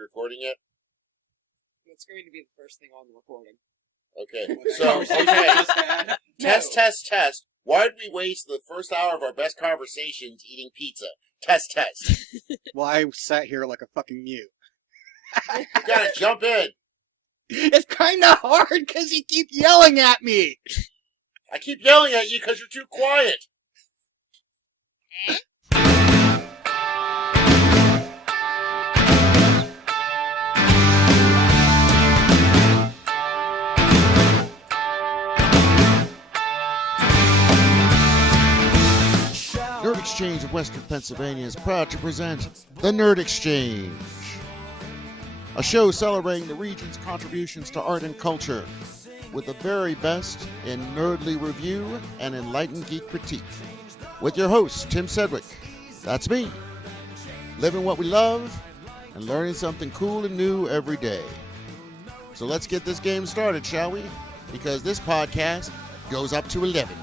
recording yet? It's going to be the first thing on the recording. Okay. So, okay. Test. Why did we waste the first hour of our best conversations eating pizza? Test. Well, I sat here like a fucking mute. You gotta jump in. It's kind of hard because you keep yelling at me. I keep yelling at you because you're too quiet. Nerd Exchange of Western Pennsylvania is proud to present The Nerd Exchange, a show celebrating the region's contributions to art and culture, with the very best in nerdly review and enlightened geek critique. With your host, Tim Sedgwick. That's me. Living what we love and learning something cool and new every day. So let's get this game started, shall we? Because this podcast goes up to 11.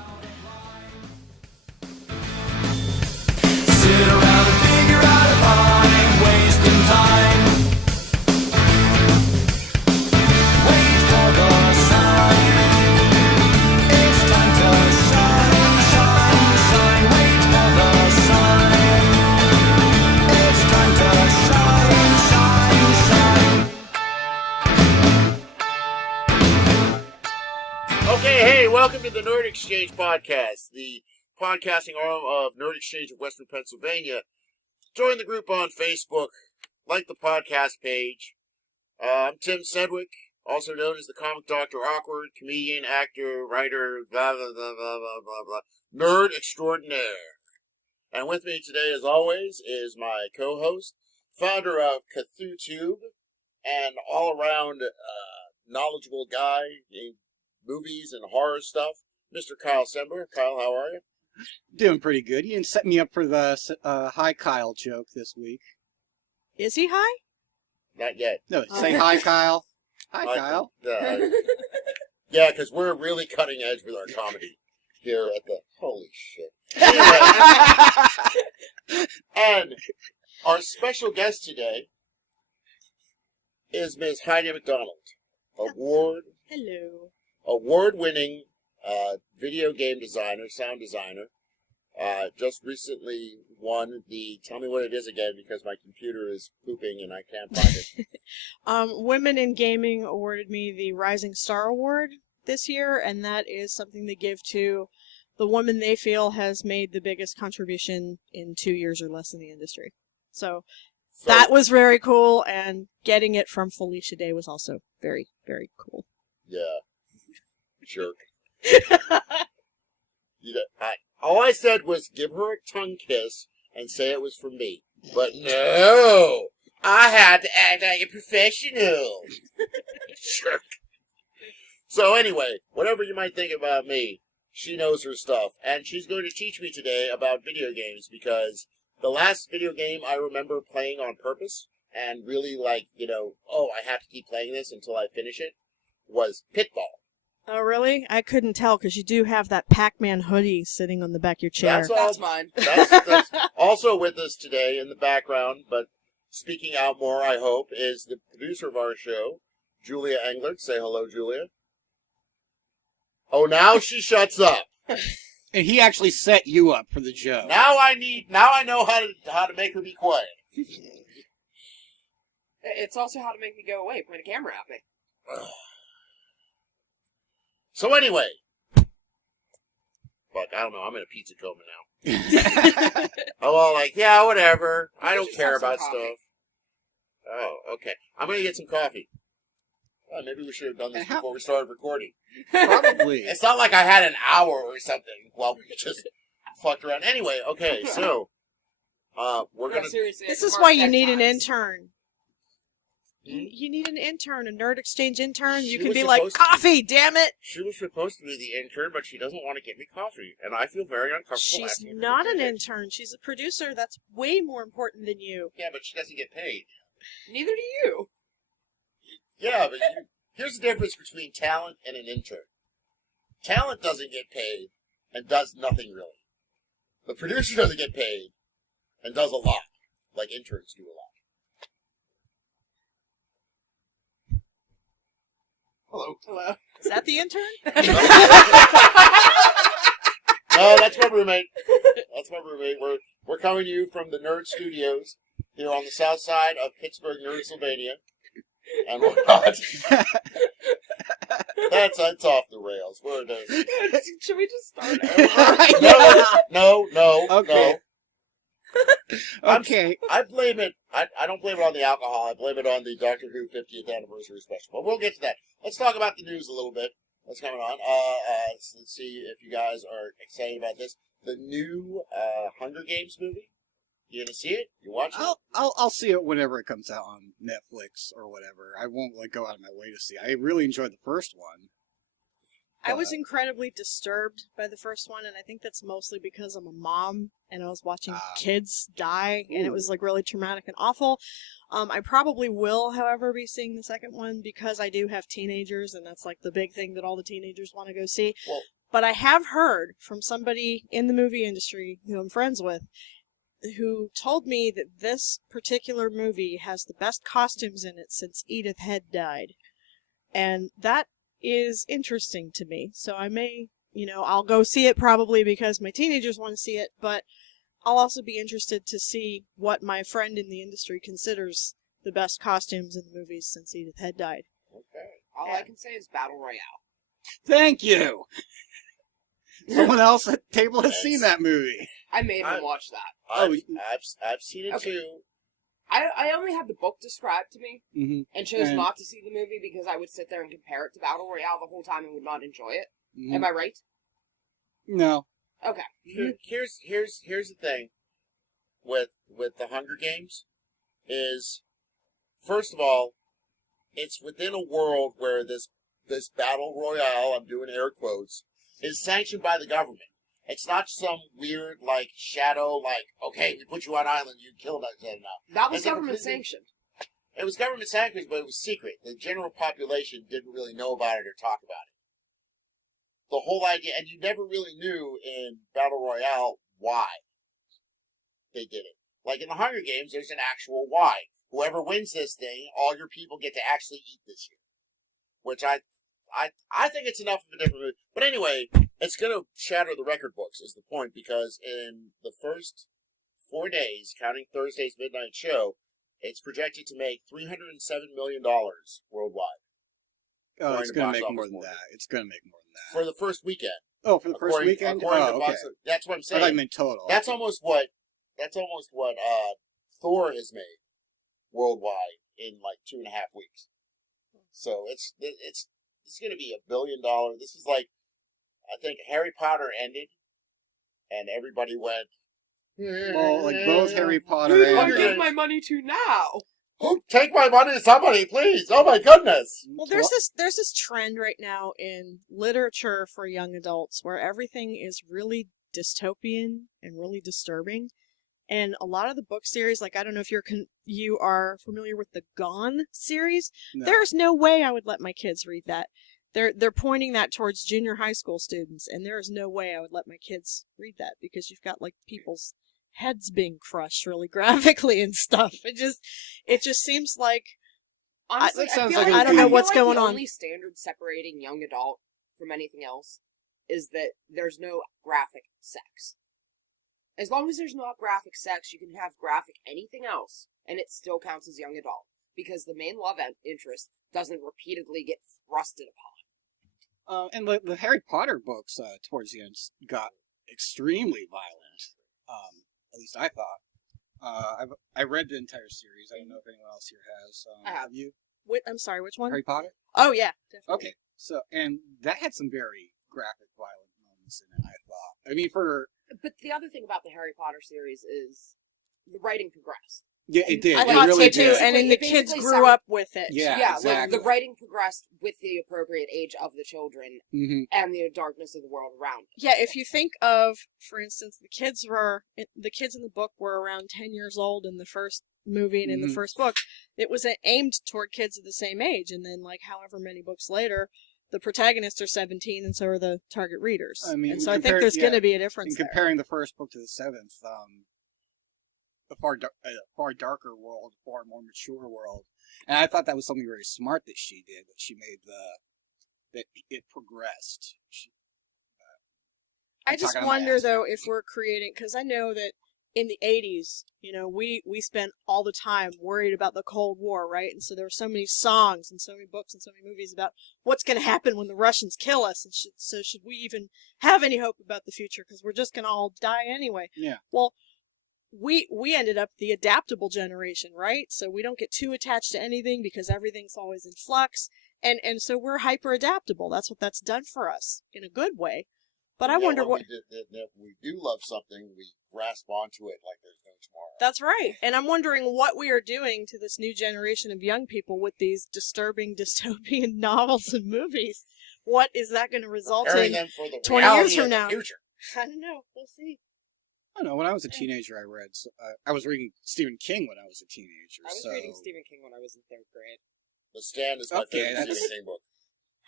Sit around and figure out if I'm wasting time. Wait for the sign. It's time to shine, shine, shine. Wait for the sign. It's time to shine, shine, shine. Okay, hey, welcome to the Nerd Exchange podcast, the podcasting arm of Nerd Exchange of Western Pennsylvania. Join the group on Facebook, like the podcast page. I'm Tim Sedgwick, also known as the Comic Dr. Awkward, comedian, actor, writer, blah, blah, blah, blah, blah, blah, blah, nerd extraordinaire. And with me today, as always, is my co-host, founder of CthulhuTube, and all-around knowledgeable guy in movies and horror stuff, Mr. Kyle Sember. Kyle, how are you? Doing pretty good. You didn't set me up for the hi Kyle joke this week. Is he high? Not yet. No, say hi Kyle. Hi Kyle. Yeah, because we're really cutting edge with our comedy here at the... Holy shit. Anyway, and our special guest today is Ms. Heidi McDonald, award-winning video game designer, sound designer. Just recently won the, tell me what it is again, because my computer is pooping and I can't find it. Women in Gaming awarded me the Rising Star Award this year, and that is something they give to the woman they feel has made the biggest contribution in 2 years or less in the industry. So that was very cool, and getting it from Felicia Day was also very, very cool. Yeah. Jerk. All I said was give her a tongue kiss and say it was from me. But no! I had to act like a professional. Jerk. So anyway, whatever you might think about me, she knows her stuff. And she's going to teach me today about video games, because the last video game I remember playing on purpose and really I have to keep playing this until I finish it, was Pitfall. Oh, really? I couldn't tell, because you do have that Pac-Man hoodie sitting on the back of your chair. That's mine. That's also with us today in the background, but speaking out more, I hope, is the producer of our show, Julia Englert. Say hello, Julia. Oh, now she shuts up. And he actually set you up for the joke. Now I know how to make her be quiet. It's also how to make me go away, point a camera at me. So anyway, fuck, I don't know, I'm in a pizza coma now. I'm all like, yeah, whatever, I don't care about stuff. Oh, okay, I'm gonna get some coffee. Well, maybe we should have done this before we started recording. Probably. It's not like I had an hour or something while we just fucked around. Anyway, okay, so, we're gonna... This is why you need an intern. You need an intern, a Nerd Exchange intern. You can be like, coffee, damn it! She was supposed to be the intern, but she doesn't want to get me coffee. And I feel very uncomfortable. She's not an intern. She's a producer. That's way more important than you. Yeah, but she doesn't get paid. Neither do you. Yeah, but here's the difference between talent and an intern. Talent doesn't get paid and does nothing really. The producer doesn't get paid and does a lot, like interns do a lot. Hello. Hello. Is that the intern? No, that's my roommate. That's my roommate. We're coming to you from the Nerd Studios here on the south side of Pittsburgh, Pennsylvania. And we're not. That's off the rails. Where it is. Should we just start over? No. Okay. No. Okay. I blame it. I don't blame it on the alcohol. I blame it on the Doctor Who 50th anniversary special. But we'll get to that. Let's talk about the news a little bit. What's going on? Let's see if you guys are excited about this. The new Hunger Games movie. You gonna see it? You watching it? I'll see it whenever it comes out on Netflix or whatever. I won't go out of my way to see it. I really enjoyed the first one. I was incredibly disturbed by the first one, and I think that's mostly because I'm a mom, and I was watching kids die, and it was like really traumatic and awful. I probably will, however, be seeing the second one because I do have teenagers, and that's like the big thing that all the teenagers want to go see. Well, but I have heard from somebody in the movie industry who I'm friends with who told me that this particular movie has the best costumes in it since Edith Head died. And that is interesting to me. So I may, I'll go see it probably because my teenagers want to see it, but I'll also be interested to see what my friend in the industry considers the best costumes in the movies since Edith Head died. Okay. All I can say is Battle Royale. Thank you! Someone else at the table has seen that movie. I made him watch that. I've seen it too. I only had the book described to me Mm-hmm. and chose not to see the movie because I would sit there and compare it to Battle Royale the whole time and would not enjoy it. Mm-hmm. Am I right? No. Okay. Here's the thing with the Hunger Games is, first of all, it's within a world where this battle royale, I'm doing air quotes, is sanctioned by the government. It's not some weird, shadow, okay, we put you on island, you killed us, and that was government sanctioned. It was government sanctioned, but it was secret. The general population didn't really know about it or talk about it. The whole idea, and you never really knew in Battle Royale why they did it. Like in the Hunger Games, there's an actual why. Whoever wins this thing, all your people get to actually eat this year. Which I think it's enough of a different movie. But anyway, it's going to shatter the record books is the point, because in the first 4 days, counting Thursday's midnight show, it's projected to make $307 million worldwide. Oh, it's going to make more than that. It's going to make more than that. For the first weekend. Oh, for the first weekend? Oh, okay. That's what I'm saying. I thought you meant total. That's almost what Thor has made worldwide in 2.5 weeks. So it's going to be $1 billion. This is I think Harry Potter ended, and everybody went. Well, both Harry Potter Who do I and give my money to now? Oh, take my money to somebody, please! Oh my goodness! Well, there's this trend right now in literature for young adults where everything is really dystopian and really disturbing. And a lot of the book series, I don't know if you are familiar with the Gone series. No. There's no way I would let my kids read that. They're pointing that towards junior high school students, and there is no way I would let my kids read that because you've got people's heads being crushed really graphically and stuff. It just seems like, honestly, I don't know what's going on. The only standard separating young adult from anything else is that there's no graphic sex. As long as there's not graphic sex, you can have graphic anything else, and it still counts as young adult, because the main love interest doesn't repeatedly get thrusted upon. And the Harry Potter books, towards the end, got extremely violent. At least I thought. I read the entire series. I don't know if anyone else here has. I have. You? I'm sorry, which one? Harry Potter? Oh, yeah. Definitely. Okay. So, and that had some very graphic, violent moments in it, I thought. I mean, But the other thing about the Harry Potter series is the writing progressed. Yeah, it did. I It thought really so too, did. and then the kids grew up with it. Yeah, exactly. The writing progressed with the appropriate age of the children and the darkness of the world around them. Yeah, if you think of, for instance, the kids in the book were around 10 years old in the first movie and in the first book. It was aimed toward kids of the same age, and then however many books later, the protagonists are 17, and so are the target readers. I mean, and so I think there's going to be a difference in comparing the first book to the seventh. A far darker world, far more mature world, and I thought that was something very smart that she did. That she made that it progressed. I I'm just talking on my wonder ass though now. if we're creating, because I know that in the 80s, we spent all the time worried about the Cold War, right? And so there were so many songs and so many books and so many movies about what's going to happen when the Russians kill us, and so should we even have any hope about the future? Because we're just going to all die anyway. Yeah. Well, we ended up the adaptable generation, right? So we don't get too attached to anything because everything's always in flux, and so we're hyper adaptable. That's what that's done for us in a good way. But I wonder what if we do love something, we grasp onto it like there's no tomorrow. That's right. And I'm wondering what we are doing to this new generation of young people with these disturbing dystopian novels and movies. What is that going to result Preparing in them for the 20 reality years from of the now? future. I don't know. We'll see. I don't know. When I was a teenager, I read. I was reading Stephen King when I was a teenager. I was reading Stephen King when I was in 3rd grade. The Stand is my Okay, favorite that's- Stephen King book.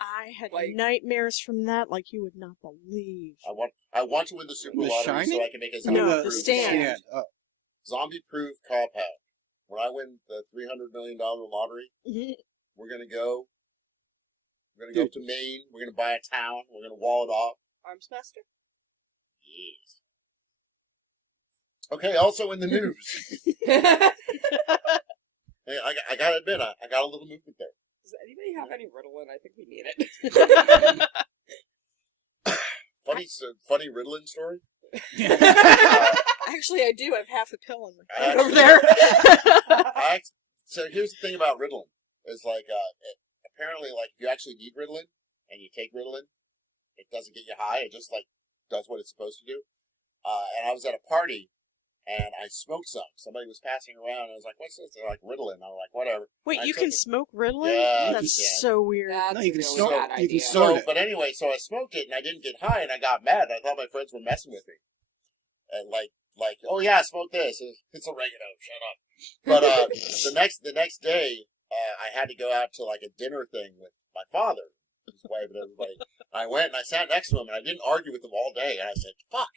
I had Like- nightmares from that like you would not believe. I want to win the Super The Lottery Shining? so I can make a No, zombie-proof The Stand. Oh, zombie-proof compound. When I win the $300 million lottery, we're gonna go. We're gonna go to Maine. We're gonna buy a town. We're gonna wall it off. Arms Master? Yes. Okay. Also in the news, hey, I gotta admit, I got a little movement there. Does anybody have any Ritalin? I think we need it. Funny Ritalin story. Actually, I do have half a pill in my I head over actually- there. So here's the thing about Ritalin. Is like, apparently, like, if you actually need Ritalin, and you take Ritalin, it doesn't get you high, it just, like, does what it's supposed to do. And I was at a party, and I smoked some. Somebody was passing around, and I was like, what's this? They're like, Ritalin. I'm like, whatever. Wait, I you took can it. smoke Ritalin? Yeah, That's you can. so weird. That's No, you can a really snort- bad you can idea. snort it. But anyway, so I smoked it, and I didn't get high, and I got mad. I thought my friends were messing with me. And like, oh yeah, smoke this. It's oregano. Shut up. But the next day, I had to go out to like a dinner thing with my father, his wife, and everybody. I went and I sat next to him, and I didn't argue with him all day. And I said, "Fuck,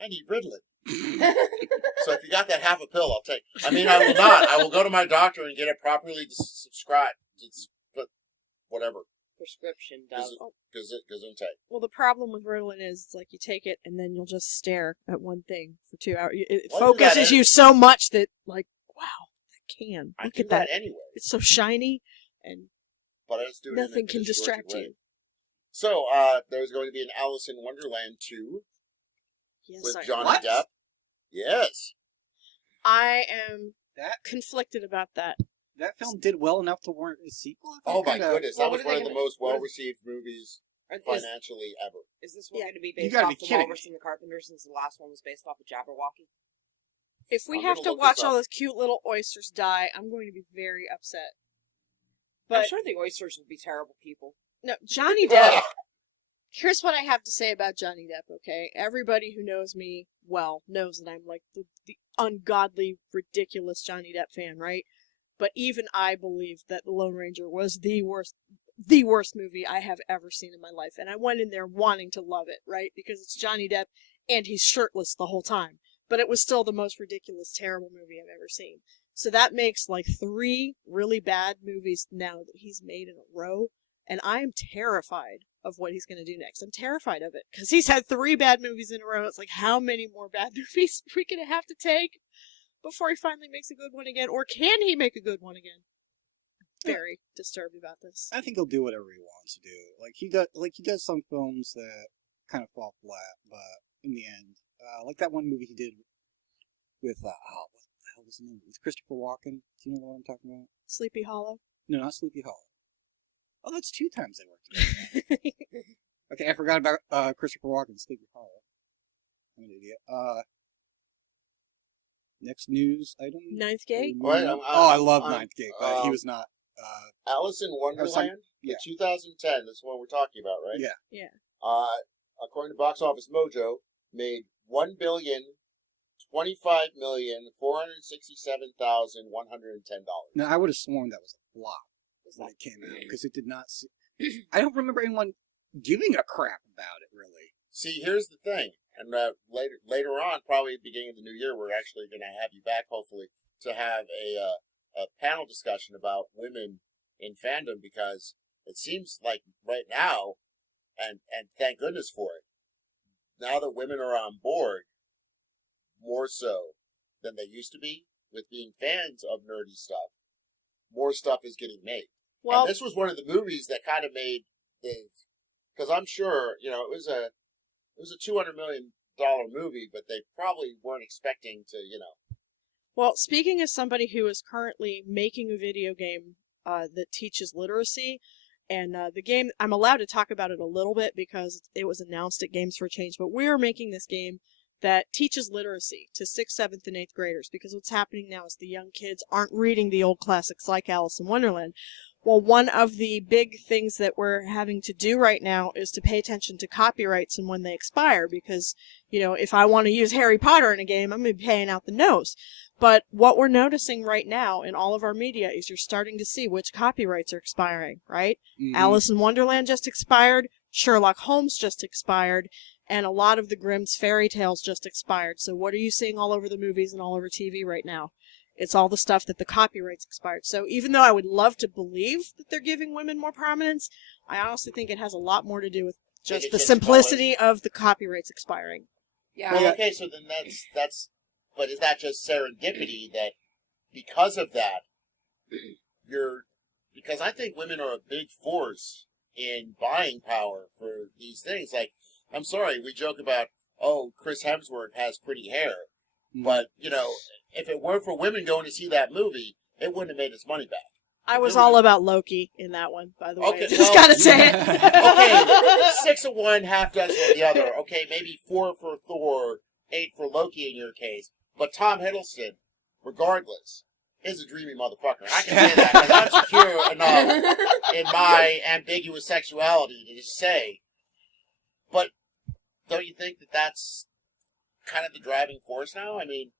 I need Ritalin." So if you got that half a pill, I'll take. I mean, I will not. I will go to my doctor and get it properly subscribed. But whatever. Prescription does. Gesundheit. Well, the problem with Ritalin is it's like you take it and then you'll just stare at one thing for 2 hours. It Well, I do that focuses you so much that, like, wow, that can. I Look do at that. anyway. It's so shiny, and But I just do it in nothing a can distorted distract way. you. So, there's going to be an Alice in Wonderland 2 Yes, with I, Johnny What? Depp. Yes. I am that conflicted about that. that film did well enough to warrant a sequel. I Oh think, my kinda- goodness, well, that what was are one they of the gonna- most what is- well-received movies Is financially ever. this one Yeah. going to be You based gotta off be the kidding Walrus and the Carpenter, since the last one was based off of Jabberwocky? If we I'm have gonna to look watch this all up. those cute little oysters die, I'm going to be very upset. I'm But sure the oysters would be terrible people. no, Johnny Depp. Here's what I have to say about Johnny Depp, okay? Everybody who knows me well knows that I'm like the ungodly, ridiculous Johnny Depp fan, right? But even I believe that The Lone Ranger was the worst movie I have ever seen in my life. And I went in there wanting to love it, right? Because it's Johnny Depp and he's shirtless the whole time. But it was still the most ridiculous, terrible movie I've ever seen. So that makes like 3 really bad movies now that he's made in a row. And I am terrified of what he's going to do next. I'm terrified of it because he's had 3 bad movies in a row. It's like, how many more bad movies are we going to have to take before he finally makes a good one again? Or can he make a good one again? Very disturbed about this. I think he'll do whatever he wants to do. He does some films that kind of fall flat, but in the end, like that one movie he did with what the hell was the name? With Christopher Walken. Do you know what I'm talking about? Sleepy Hollow. No, not Sleepy Hollow. Oh, that's 2 times they worked together. Okay, I forgot about Christopher Walken, Sleepy Hollow. I'm an idiot. Next news item. Ninth Gate. I love Ninth Gate, but he was not. Alice in Wonderland, yeah. the 2010, that's what we're talking about, right? Yeah. Yeah. According to Box Office Mojo, made $1,125,467,110. No, I would have sworn that was a flop when it came out because it did not. I don't remember anyone giving a crap about it, really. See, here's the thing, and later on, probably at the beginning of the new year, we're actually going to have you back, hopefully, to have a panel discussion about women in fandom, because it seems like right now, and thank goodness for it, now that women are on board, more so than they used to be, with being fans of nerdy stuff, more stuff is getting made. Well, and this was one of the movies that kind of made the, because I'm sure, it was a $200 million movie, but they probably weren't expecting to, Well, speaking as somebody who is currently making a video game that teaches literacy, and the game, I'm allowed to talk about it a little bit because it was announced at Games for Change, but we're making this game that teaches literacy to 6th, 7th, and 8th graders, because what's happening now is the young kids aren't reading the old classics like Alice in Wonderland. Well, one of the big things that we're having to do right now is to pay attention to copyrights and when they expire, because, if I want to use Harry Potter in a game, I'm going to be paying out the nose. But what we're noticing right now in all of our media is you're starting to see which copyrights are expiring, right? Mhm. Alice in Wonderland just expired, Sherlock Holmes just expired, and a lot of the Grimm's fairy tales just expired. So what are you seeing all over the movies and all over TV right now? It's all the stuff that the copyrights expired. So even though I would love to believe that they're giving women more prominence, I honestly think it has a lot more to do with just the simplicity of the copyrights expiring. Yeah. Well, okay, so then that's, but is that just serendipity that because of that, because I think women are a big force in buying power for these things. Like, I'm sorry, we joke about, Chris Hemsworth has pretty hair. But, if it weren't for women going to see that movie, it wouldn't have made its money back. I was all about Loki in that one, by the way. Okay, Just gotta say it. Okay, 6 of one, half dozen of the other. Okay, maybe 4 for Thor, 8 for Loki in your case. But Tom Hiddleston, regardless, is a dreamy motherfucker. I can say that because I'm secure enough in my ambiguous sexuality to just say. But don't you think that that's kind of the driving force now? I mean,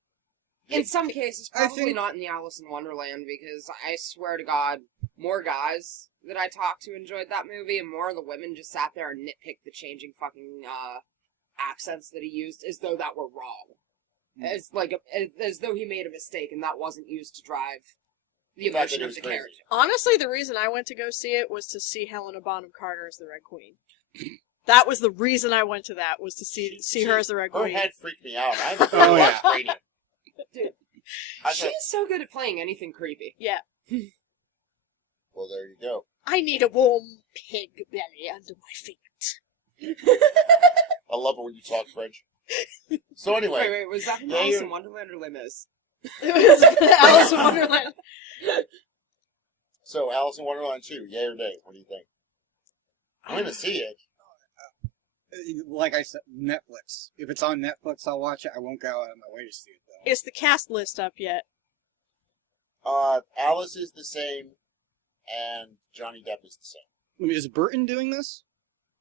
in some cases, probably not in the Alice in Wonderland, because I swear to God, more guys that I talked to enjoyed that movie, and more of the women just sat there and nitpicked the changing fucking accents that he used, as though that were wrong. As though he made a mistake and that wasn't used to drive the emotion of the character. Honestly, the reason I went to go see it was to see Helena Bonham Carter as the Red Queen. That was the reason I went to that, was to see her as the Red Queen. Her head freaked me out. I haven't watched Radiant. Dude, she's so good at playing anything creepy. Yeah. Well, there you go. I need a warm pig belly under my feet. I love it when you talk French. So anyway. Wait, was that from Alice in Wonderland or Les Mis? It was Alice in Wonderland. So, Alice in Wonderland 2, yay or nay? What do you think? I'm going to see it. Like I said, Netflix. If it's on Netflix, I'll watch it. I won't go out of my way to see it, though. Is the cast list up yet? Alice is the same, and Johnny Depp is the same. I mean, is Burton doing this?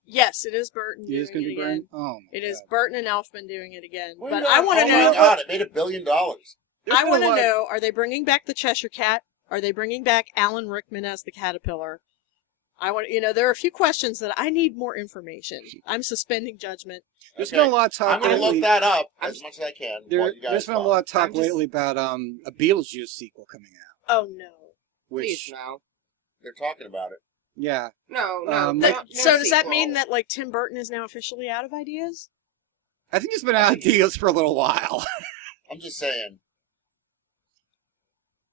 Yes, it is Burton It is doing going it to be again. Burton? Oh, my It is God. Burton and Elfman doing it again. Well, But no, I want to know... Oh my God, it made $1 billion. I want to know, are they bringing back the Cheshire Cat? Are they bringing back Alan Rickman as the Caterpillar? There are a few questions that I need more information. I'm suspending judgment. There's been a lot of talk I'm going to lately. look that up as much as I can. While you guys There's been a talk. lot of talk I'm just- lately about a Beetlejuice sequel coming out. Oh, no. Please, Which, no. They're talking about it. yeah. No, So does that mean that, Tim Burton is now officially out of ideas? I think it's been out of deals for a little while. I'm just saying.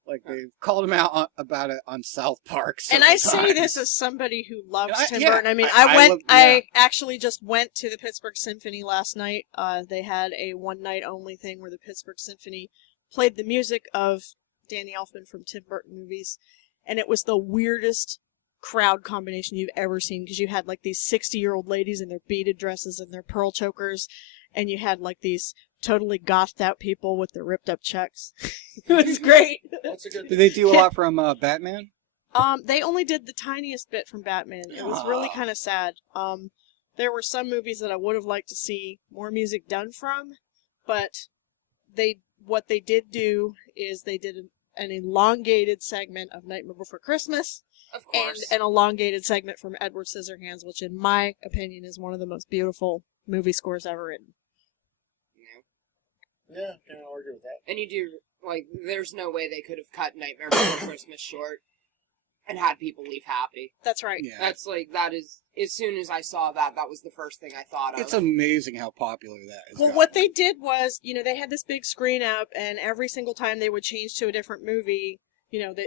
Like, they called him out about it on South Park. And I several say times. this as somebody who loves Tim yeah, Burton. I mean, I I actually just went to the Pittsburgh Symphony last night. They had a one-night-only thing where the Pittsburgh Symphony played the music of Danny Elfman from Tim Burton movies, and it was the weirdest crowd combination you've ever seen, because you had, these 60-year-old ladies in their beaded dresses and their pearl chokers, and you had, these totally gothed out people with their ripped up chucks. It was great. What's a good Did they do a lot from Batman? They only did the tiniest bit from Batman. It was really kind of sad. There were some movies that I would have liked to see more music done from, but what they did do is they did an elongated segment of Nightmare Before Christmas, Of and course. an elongated segment from Edward Scissorhands, which in my opinion is one of the most beautiful movie scores ever written. Yeah, can't argue with that. And you do, there's no way they could have cut Nightmare Before Christmas short. and had people leave happy. That's right. Yeah. That's like, that is, as soon as I saw that, that was the first thing I thought of. It's amazing how popular that is. Well, what they did was, they had this big screen up, and every single time they would change to a different movie,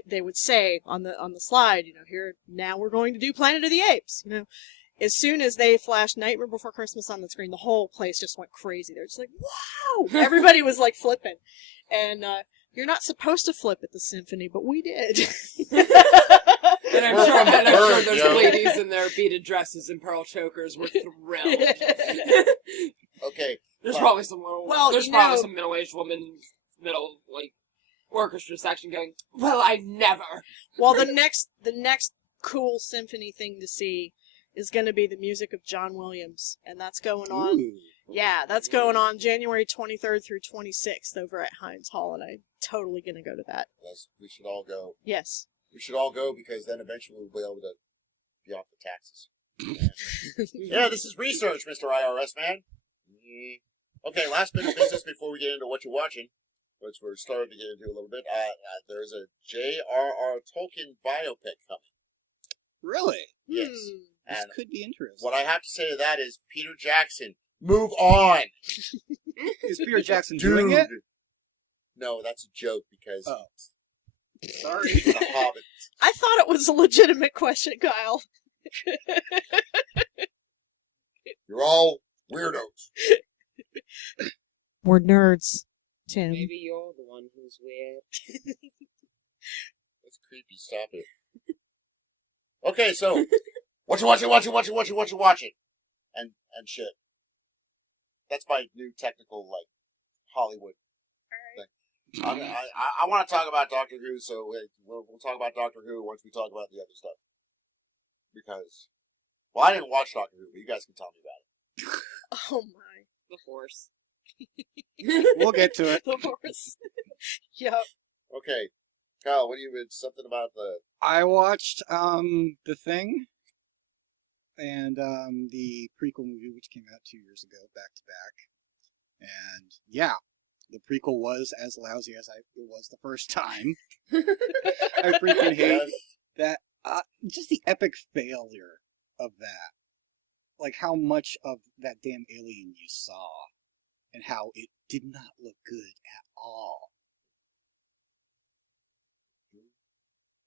they would say on the slide, here, now we're going to do Planet of the Apes, As soon as they flashed Nightmare Before Christmas on the screen, the whole place just went crazy. They're just like, wow! Everybody was like flipping. And, you're not supposed to flip at the symphony, but we did. And I'm sure those ladies in their beaded dresses and pearl chokers were thrilled. Okay. There's probably some probably some middle-aged woman, orchestra section going, well, I never. Well, the next cool symphony thing to see is going to be the music of John Williams, and that's going on. Ooh. Yeah, that's going on January 23rd through 26th over at Heinz Hall, and I'm totally going to go to that. Yes, we should all go. Yes. We should all go because then eventually we'll be able to be off the taxes. Yeah, this is research, Mr. IRS man. Okay, last bit of business before we get into what you're watching, which we're starting to get into a little bit. There's a J.R.R. Tolkien biopic coming. Really? Yes. This And could be interesting. what I have to say to that is, Peter Jackson, move on. Is Peter Jackson doing it? No, that's a joke because Sorry. The Hobbit. I thought it was a legitimate question, Kyle. You're all weirdos. We're nerds, Tim. Maybe you're the one who's weird. That's creepy. Stop it. Okay, so what you watching, and shit. That's my new technical Hollywood thing. I want to talk about Doctor Who, so we'll talk about Doctor Who once we talk about the other stuff. Because, I didn't watch Doctor Who, but you guys can tell me about it. Oh my. The horse. We'll get to it. The horse. Yep. Okay, Kyle, what do you something about the? I watched The Thing and the prequel movie, which came out 2 years ago, back to back. And yeah, the prequel was as lousy as it was the first time. I freaking hate that. Just the epic failure of that. Like how much of that damn alien you saw, and how it did not look good at all.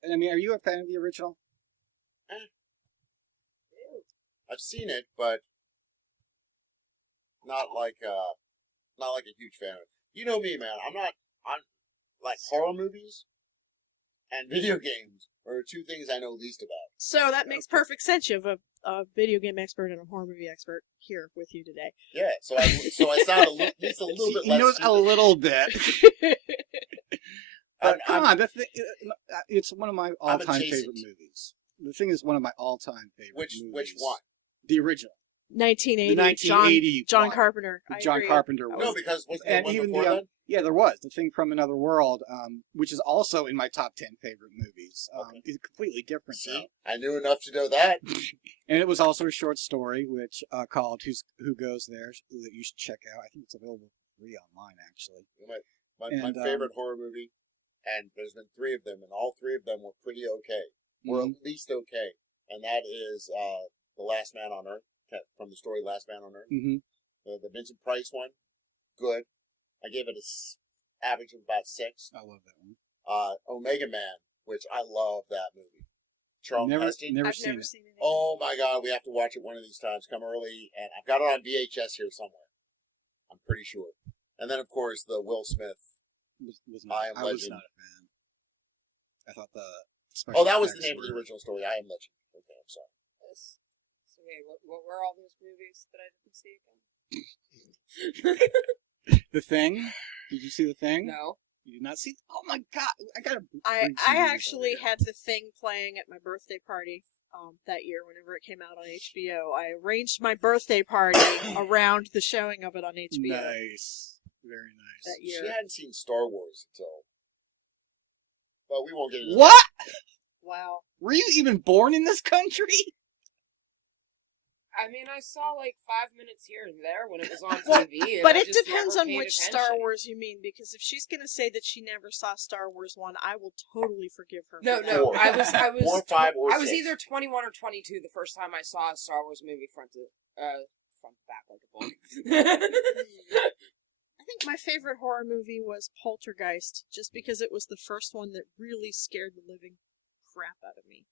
And I mean, are you a fan of the original? I've seen it, but not like a huge fan of it. You know me, man. I'm like horror movies and video games are two things I know least about. So that makes perfect sense. You have a video game expert and a horror movie expert here with you today. Yeah, so I sound at least a little bit He less. knows stupid. a little bit. But come on, it's one of my all-time favorite movies. The Thing is one of my all-time favorite movies. Which one? The original. 1980. The 1980 John one. Carpenter. I John agree. Carpenter was. No, because was there And one even before the then? yeah, there was The Thing from Another World, which is also in my top 10 favorite movies. Okay. It's completely different. See, I knew enough to know that. And it was also a short story, which called "Who Goes There," that you should check out. I think it's available for free online, actually. My favorite horror movie, and there's been 3 of them, and all 3 of them were pretty okay. Were at least okay. And that is The Last Man on Earth, from the story Last Man on Earth. Mm-hmm. The Vincent Price one, good. I gave it an average of about 6. I love that one. Omega Man, which I love that movie. Charlton Heston. Never I've seen never it. seen it. Oh my God, we have to watch it one of these times. Come early, and I've got it on VHS here somewhere. I'm pretty sure. And then, of course, the Will Smith. I Am I was Legend. not a fan. I thought the special That was the effects name of the were- original story. I Am Legend. Okay, I'm sorry. So wait, what were all those movies that I didn't see again? The Thing? Did you see The Thing? No. You did not see? Oh my God! I gotta. I bring some movies actually over here. had The Thing playing at my birthday party that year whenever it came out on HBO. I arranged my birthday party around the showing of it on HBO. Nice. Very nice. That year. She hadn't seen Star Wars until. But we won't get into What? Wow. Were you even born in this country? I mean, I saw like 5 minutes here and there when it was on Well, TV. And but I it just depends never on paid which attention. Star Wars you mean, because if she's gonna say that she never saw Star Wars 1, I will totally forgive her. No, for that. no, Four. I was 4, 5, or I was 6. either 21 or 22 the first time I saw a Star Wars movie front to back like a book. I think my favorite horror movie was Poltergeist, just because it was the first one that really scared the living crap out of me.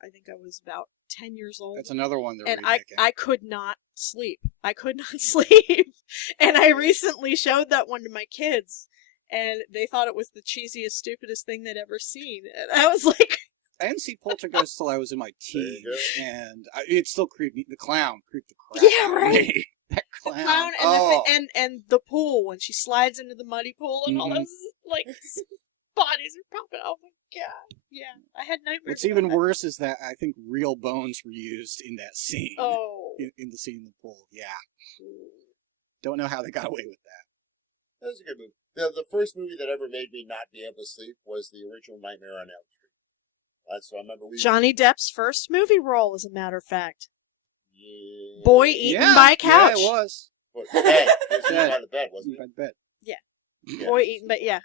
I think I was about 10 years old. That's another one they're And remaking. I could not sleep. I could not sleep. And I recently showed that one to my kids, and they thought it was the cheesiest, stupidest thing they'd ever seen. And I was like... I didn't see Poltergeist till I was in my There you teens, and it still creeped me. The clown creeped the crap Yeah, out of right. me. That The clown. clown and, Oh. and the pool, when she slides into the muddy pool and all Mhm. those, like, bodies are popping. Oh my god. Yeah. I had nightmares. What's about even that. worse is that I think real bones were used in that scene. Oh. In the scene in the pool. Yeah. Don't know how they got away with that. That was a good movie. The first movie that ever made me not be able to sleep was the original Nightmare on Elm Street. That's what I remember. Johnny Depp's first movie role, as a matter of fact. Yeah. Boy eaten by couch. Yeah, it was. What, bed. He was Bed. by the bed, wasn't By it? the bed. Yeah. Boy eaten, but yeah.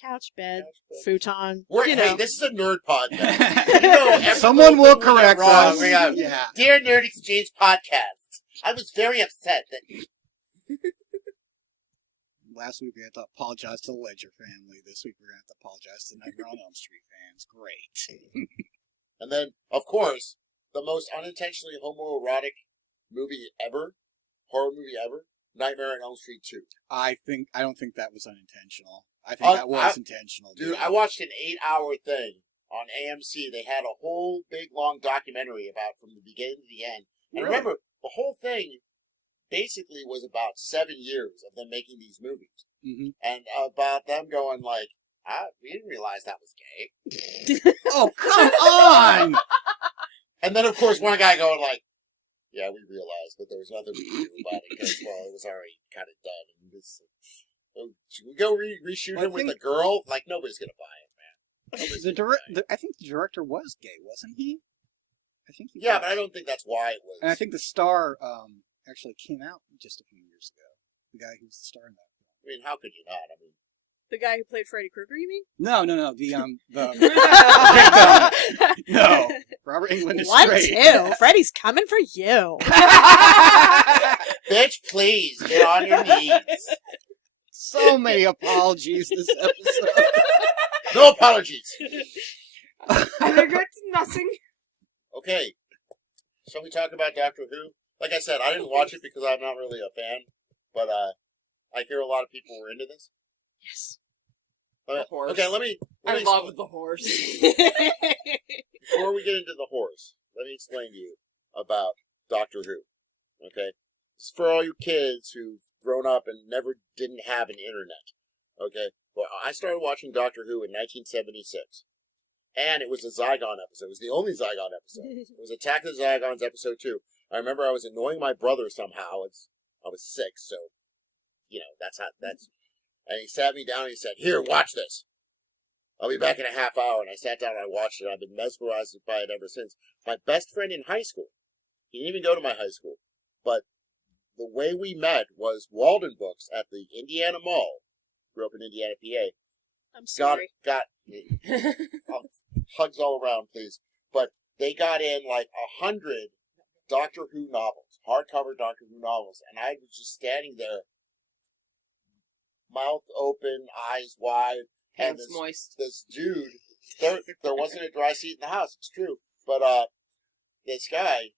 Couch, bed, Couch, bed. futon. Hey, You know. this is a nerd podcast. You know, every Someone little will thing we got correct wrong, us. we got, Yeah. Dear Nerd Exchange Podcast, I was very upset that... Last week we had to apologize to the Ledger family. This week we're going to have to apologize to the Nightmare on Elm Street fans. Great. And then, of course, the most unintentionally homoerotic movie ever, horror movie ever, Nightmare on Elm Street 2. I don't think that was unintentional. I think that was intentional. Dude, I watched an 8-hour thing on AMC. They had a whole big, long documentary about from the beginning to the end. And Really? remember, the whole thing basically was about 7 years of them making these movies. Mm-hmm. And about them going like, we didn't realize that was gay. Oh, come on! And then, of course, one guy going like, yeah, we realized, but there was nothing we could do about it because, well, it was already kind of done. And this, should we go reshoot him with the girl? Like, nobody's going to buy it, man. Nobody's gonna buy it. I think the director was gay, wasn't he? I think he Yeah, was. but I don't think that's why it was. And I think the star actually came out just a few years ago. The guy who was the star in that. I mean, how could you not? I mean, The guy who played Freddy Krueger, you mean? No. No. Robert Englund is straight. Freddy's coming for you. bitch, please get on your knees. So many apologies this episode. No apologies. I regret nothing. Okay, shall we talk about Doctor Who? Like I said, I didn't watch it because I'm not really a fan, but I hear a lot of people were into this. Yes. The horse. Okay, let me I explain. love the horse. Before we get into the horse, let me explain to you about Doctor Who. Okay? This is for all you kids who've grown up and didn't have an internet. Okay? Well, I started watching Doctor Who in 1976. And it was a Zygon episode. It was the only Zygon episode. It was Attack of the Zygons episode 2. I remember I was annoying my brother somehow. I was 6, so, that's. And he sat me down and he said, "Here, watch this. I'll be back in a half hour." And I sat down and I watched it. I've been mesmerized by it ever since. My best friend in high school, he didn't even go to my high school, but the way we met was Walden Books at the Indiana Mall. Grew up in Indiana, PA. I'm sorry. Got hugs all around, please. But they got in like 100 Doctor Who novels, hardcover Doctor Who novels, and I was just standing there, mouth open, eyes wide, and Hands moist. this dude, there wasn't a dry seat in the house, it's true, but this guy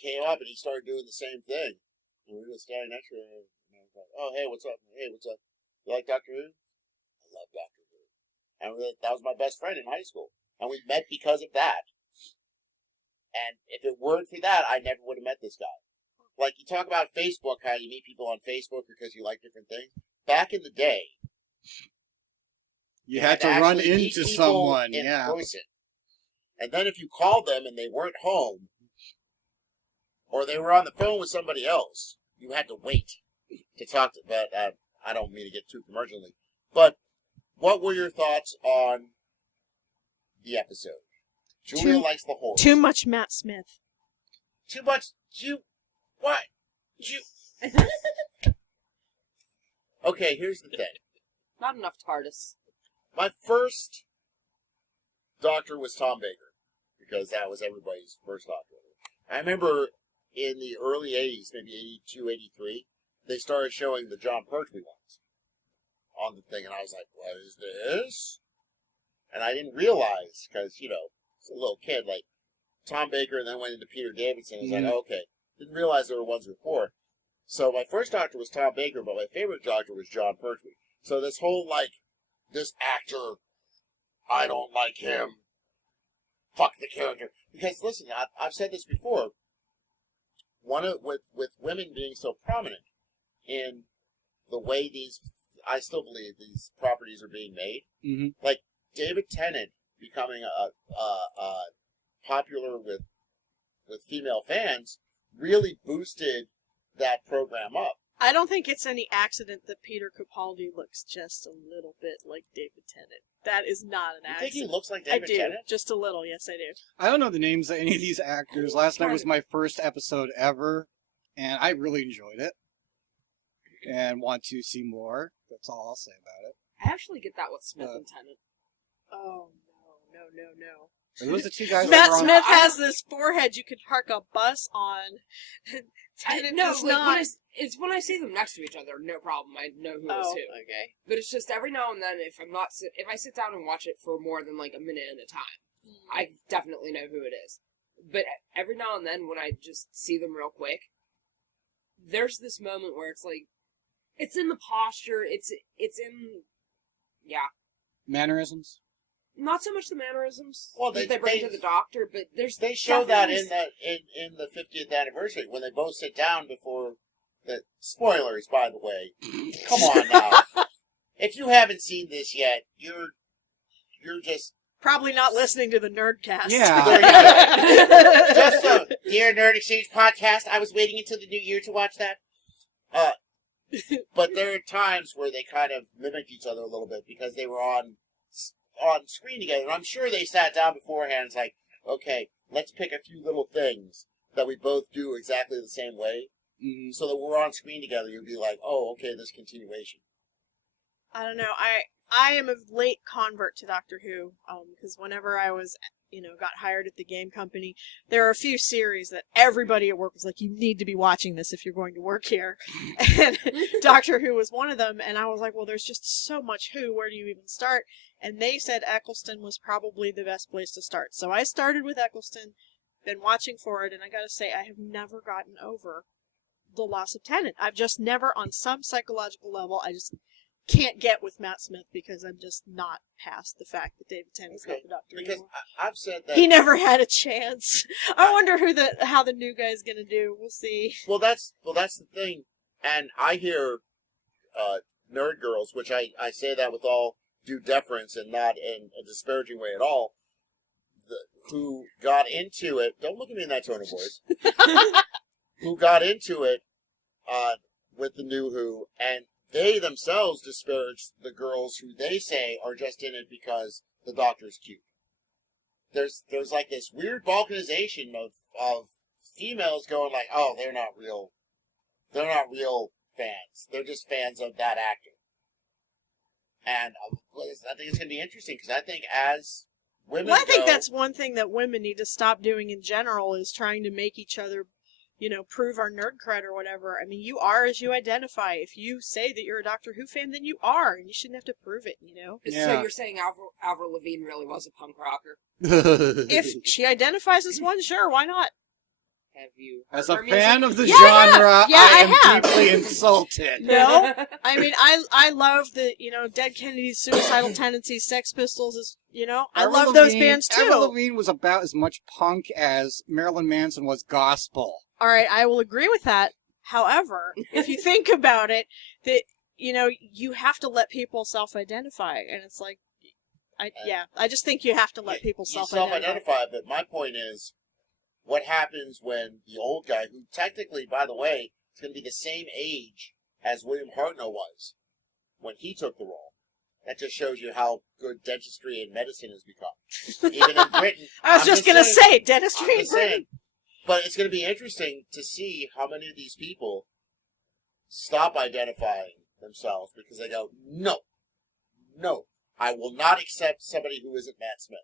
came up and he started doing the same thing, and we were standing next to him, and I was like, "Oh, hey, what's up? Hey, what's up? You like Doctor Who?" I love Doctor Who. And that was my best friend in high school, and we met because of that. And if it weren't for that, I never would have met this guy. Like, you talk about Facebook, how you meet people on Facebook because you like different things. Back in the day, You had to run actually meet into people someone, in yeah. person. And then if you called them and they weren't home, or they were on the phone with somebody else, you had to wait to talk to. But I don't mean to get too commercially. But what were your thoughts on the episode? Julia likes the horse. Too much Matt Smith. Too much. What? Okay, here's the thing. Not enough TARDIS. My first doctor was Tom Baker, because that was everybody's first doctor. I remember in the early 80s, maybe 82, 83, they started showing the John Pertwee ones on the thing, and I was like, what is this? And I didn't realize, because, you know, as a little kid, like, Tom Baker, and then went into Peter Davidson. I was like, oh, okay. Didn't realize there were ones before. So my first doctor was Tom Baker, but my favorite doctor was John Pertwee. So this whole, like, this actor, I don't like him, fuck the character. Because, listen, I've said this before, with women being so prominent in the way I still believe these properties are being made. Mm-hmm. Like, David Tennant becoming popular with female fans really boosted that program up. I don't think it's any accident that Peter Capaldi looks just a little bit like David Tennant. That is not an accident. You think he looks like David Tennant? I do. Just a little, yes I do. I don't know the names of any of these actors. Last night was my first episode ever, and I really enjoyed it. And want to see more. That's all I'll say about it. I actually get that with Smith and Tennant. Oh, no. Are those the two guys Matt that were on... Smith has this forehead you could park a bus on. Tennant does not. When I see them next to each other, no problem. I know who is who. Okay. But it's just every now and then, if I sit down and watch it for more than like a minute at a time, I definitely know who it is. But every now and then, when I just see them real quick, there's this moment where it's like, it's in the posture. It's in, mannerisms. Not so much the mannerisms that they bring to the doctor, but they show that in the 50th anniversary when they both sit down before the spoilers. By the way, come on now. If you haven't seen this yet, you're just probably not listening to the Nerdcast. Yeah. Just so, dear Nerd Exchange podcast, I was waiting until the new year to watch that. But there are times where they kind of mimic each other a little bit because they were on screen together. And I'm sure they sat down beforehand and it's like, okay, let's pick a few little things that we both do exactly the same way. Mm-hmm. So that we're on screen together, you'll be like, oh, okay, this continuation. I don't know. I am a late convert to Doctor Who, because whenever I was, got hired at the game company, there are a few series that everybody at work was like, you need to be watching this if you're going to work here. And Doctor Who was one of them, and I was like, well, there's just so much Who, where do you even start? And they said Eccleston was probably the best place to start. So I started with Eccleston, been watching for it, and I gotta say, I have never gotten over the loss of Tennant. I've just never, on some psychological level, I just can't get with Matt Smith because I'm just not past the fact that David Tennant's not the Doctor. Because I've said that he never had a chance. I wonder how the new guy's gonna do. We'll see. Well, that's the thing, and I hear nerd girls, which I say that with all due deference and not in a disparaging way at all, who got into it. Don't look at me in that tone of voice. Who got into it with the new Who, and they themselves disparage the girls who they say are just in it because the Doctor's cute. There's like this weird balkanization of females going like, oh, they're not real fans. They're just fans of that actor. And I think it's going to be interesting because I think as women I think that's one thing that women need to stop doing in general is trying to make each other, prove our nerd cred or whatever. I mean, you are as you identify. If you say that you're a Doctor Who fan, then you are, and you shouldn't have to prove it, Yeah. So you're saying Avril Lavigne really was a punk rocker? If she identifies as one, sure, why not? Have you As heard a her fan music? of the Yeah, I genre, Yeah, I I am have. deeply insulted. No, I mean, I love the, Dead Kennedys, Suicidal Tendencies, Sex Pistols, I Avril love those Lavigne- bands too. Avril Lavigne was about as much punk as Marilyn Manson was gospel. All right, I will agree with that. However, if you think about it, that, you have to let people self-identify, and it's like, I just think you have to let people self-identify. But my point is, what happens when the old guy, who technically, by the way, is going to be the same age as William Hartnell was when he took the role. That just shows you how good dentistry and medicine has become. Even in Britain. I was just going to say, dentistry I'm in just Britain. saying, But it's going to be interesting to see how many of these people stop identifying themselves because they go, no, I will not accept somebody who isn't Matt Smith.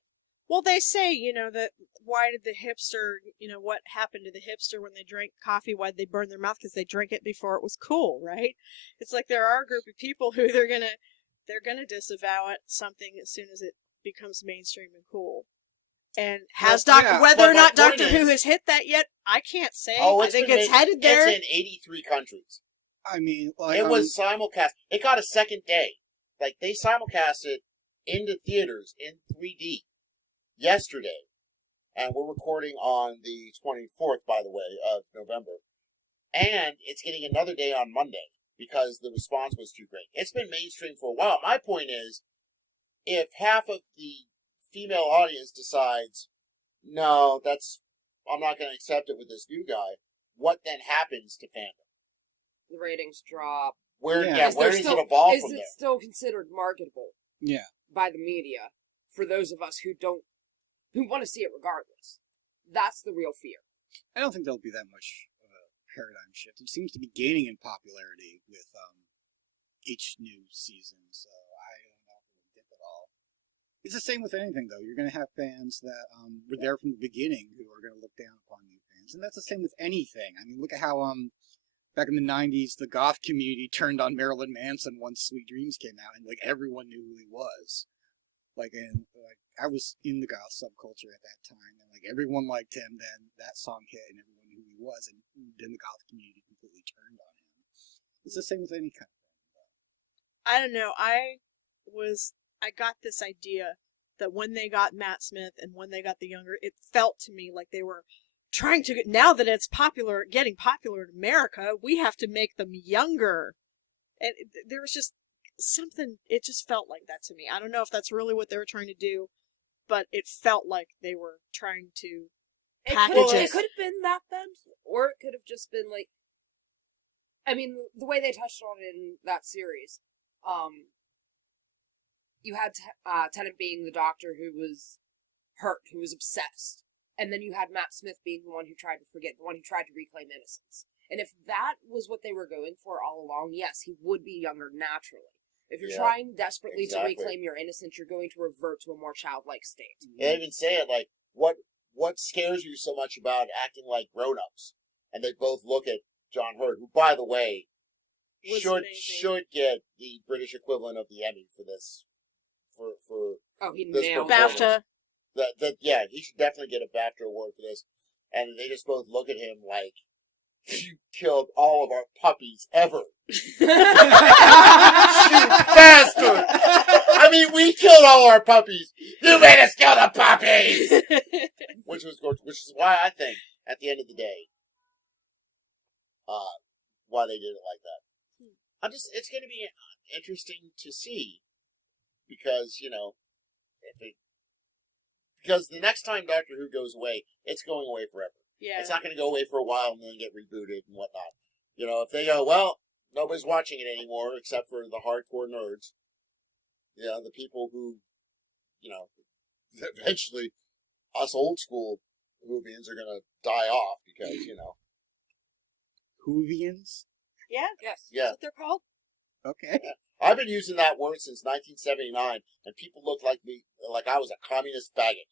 Well, they say, that why did the hipster, what happened to the hipster when they drank coffee? Why did they burn their mouth? Because they drank it before it was cool, right? It's like there are a group of people who they're gonna disavow it something as soon as it becomes mainstream and cool. And whether or not Doctor Who has hit that yet, I can't say. I think it's headed there. It's in 83 countries. I mean, it was simulcast. It got a second day. Like, they simulcast it into theaters in 3D yesterday. And we're recording on the 24th, by the way, of November. And it's getting another day on Monday because the response was too great. It's been mainstream for a while. My point is, if half of the female audience decides, no, I'm not going to accept it with this new guy, what then happens to fandom? The ratings drop. Where does it evolve from there? Is it still considered marketable? Yeah. By the media for those of us who want to see it regardless? That's the real fear. I don't think there'll be that much of a paradigm shift. It seems to be gaining in popularity with each new season, so I don't know if it'll dip at all. It's the same with anything, though. You're going to have fans that were there from the beginning who are going to look down upon new fans, and that's the same with anything. I mean, look at how back in the 90s, the goth community turned on Marilyn Manson once Sweet Dreams came out, and everyone knew who he was. I was in the goth subculture at that time, and everyone liked him. Then that song hit, and everyone knew who he was, and then the goth community completely turned on him. It's the same with any kind of thing. I don't know. I got this idea that when they got Matt Smith and when they got the younger, it felt to me like they were trying to get, now that it's getting popular in America, we have to make them younger. And there was just something, it just felt like that to me. I don't know if that's really what they were trying to do, but it felt like they were trying to package it. It could have been that then, or it could have just been the way they touched on it in that series, you had Tennant being the doctor who was hurt, who was obsessed. And then you had Matt Smith being the one who tried to forget, the one who tried to reclaim innocence. And if that was what they were going for all along, yes, he would be younger naturally. If you're trying desperately to reclaim your innocence, you're going to revert to a more childlike state. They even say it what scares you so much about acting like grown-ups? And they both look at John Hurt, who, by the way, should get the British equivalent of the Emmy for this. He this nailed BAFTA. He should definitely get a BAFTA award for this. And they just both look at him like, you killed all of our puppies ever. You bastard! I mean, we killed all our puppies. You made us kill the puppies! Which is why I think, at the end of the day, why they did it like that. It's going to be interesting to see, because, because the next time Doctor Who goes away, it's going away forever. Yeah. It's not going to go away for a while and then get rebooted and whatnot. If they go, well, nobody's watching it anymore except for the hardcore nerds. The people who, eventually us old school Whovians are going to die off because, Whovians? Yeah. Yes. Yeah. That's what they're called. Okay. Yeah. I've been using that word since 1979, and people looked like me, like I was a communist faggot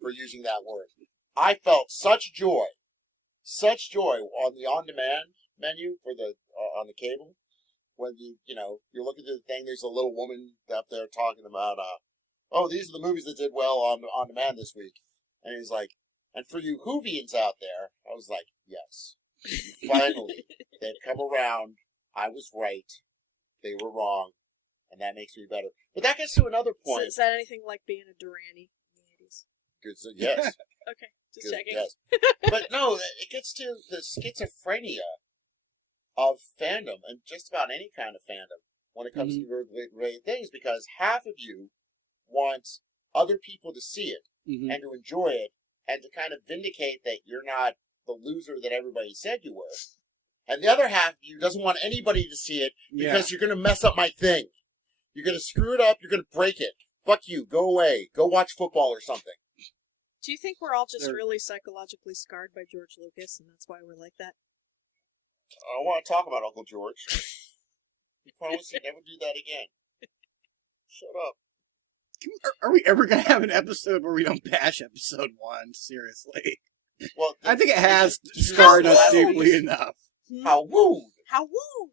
for using that word. I felt such joy on the on-demand menu for on the cable when you're looking at the thing. There's a little woman up there talking about, these are the movies that did well on demand this week, and he's like, and for you Whovians out there, I was like, yes, finally they've come around. I was right. They were wrong, and that makes me better. But that gets to another point. So is that anything like being a Durrani in the 80s? Yes. Okay, just checking. Yes. But no, it gets to the schizophrenia of fandom, and just about any kind of fandom, when it comes to related things, because half of you want other people to see it, and to enjoy it, and to kind of vindicate that you're not the loser that everybody said you were. And the other half of you doesn't want anybody to see it because you're going to mess up my thing. You're going to screw it up. You're going to break it. Fuck you. Go away. Go watch football or something. Do you think we're all just They're- really psychologically scarred by George Lucas, and that's why we're like that? I don't want to talk about Uncle George. He promised he'd never do that again. Shut up. Are we ever going to have an episode where we don't bash episode 1? Seriously. Well, I think it has did you scarred listen to us last deeply week's? enough. How woo! How woo!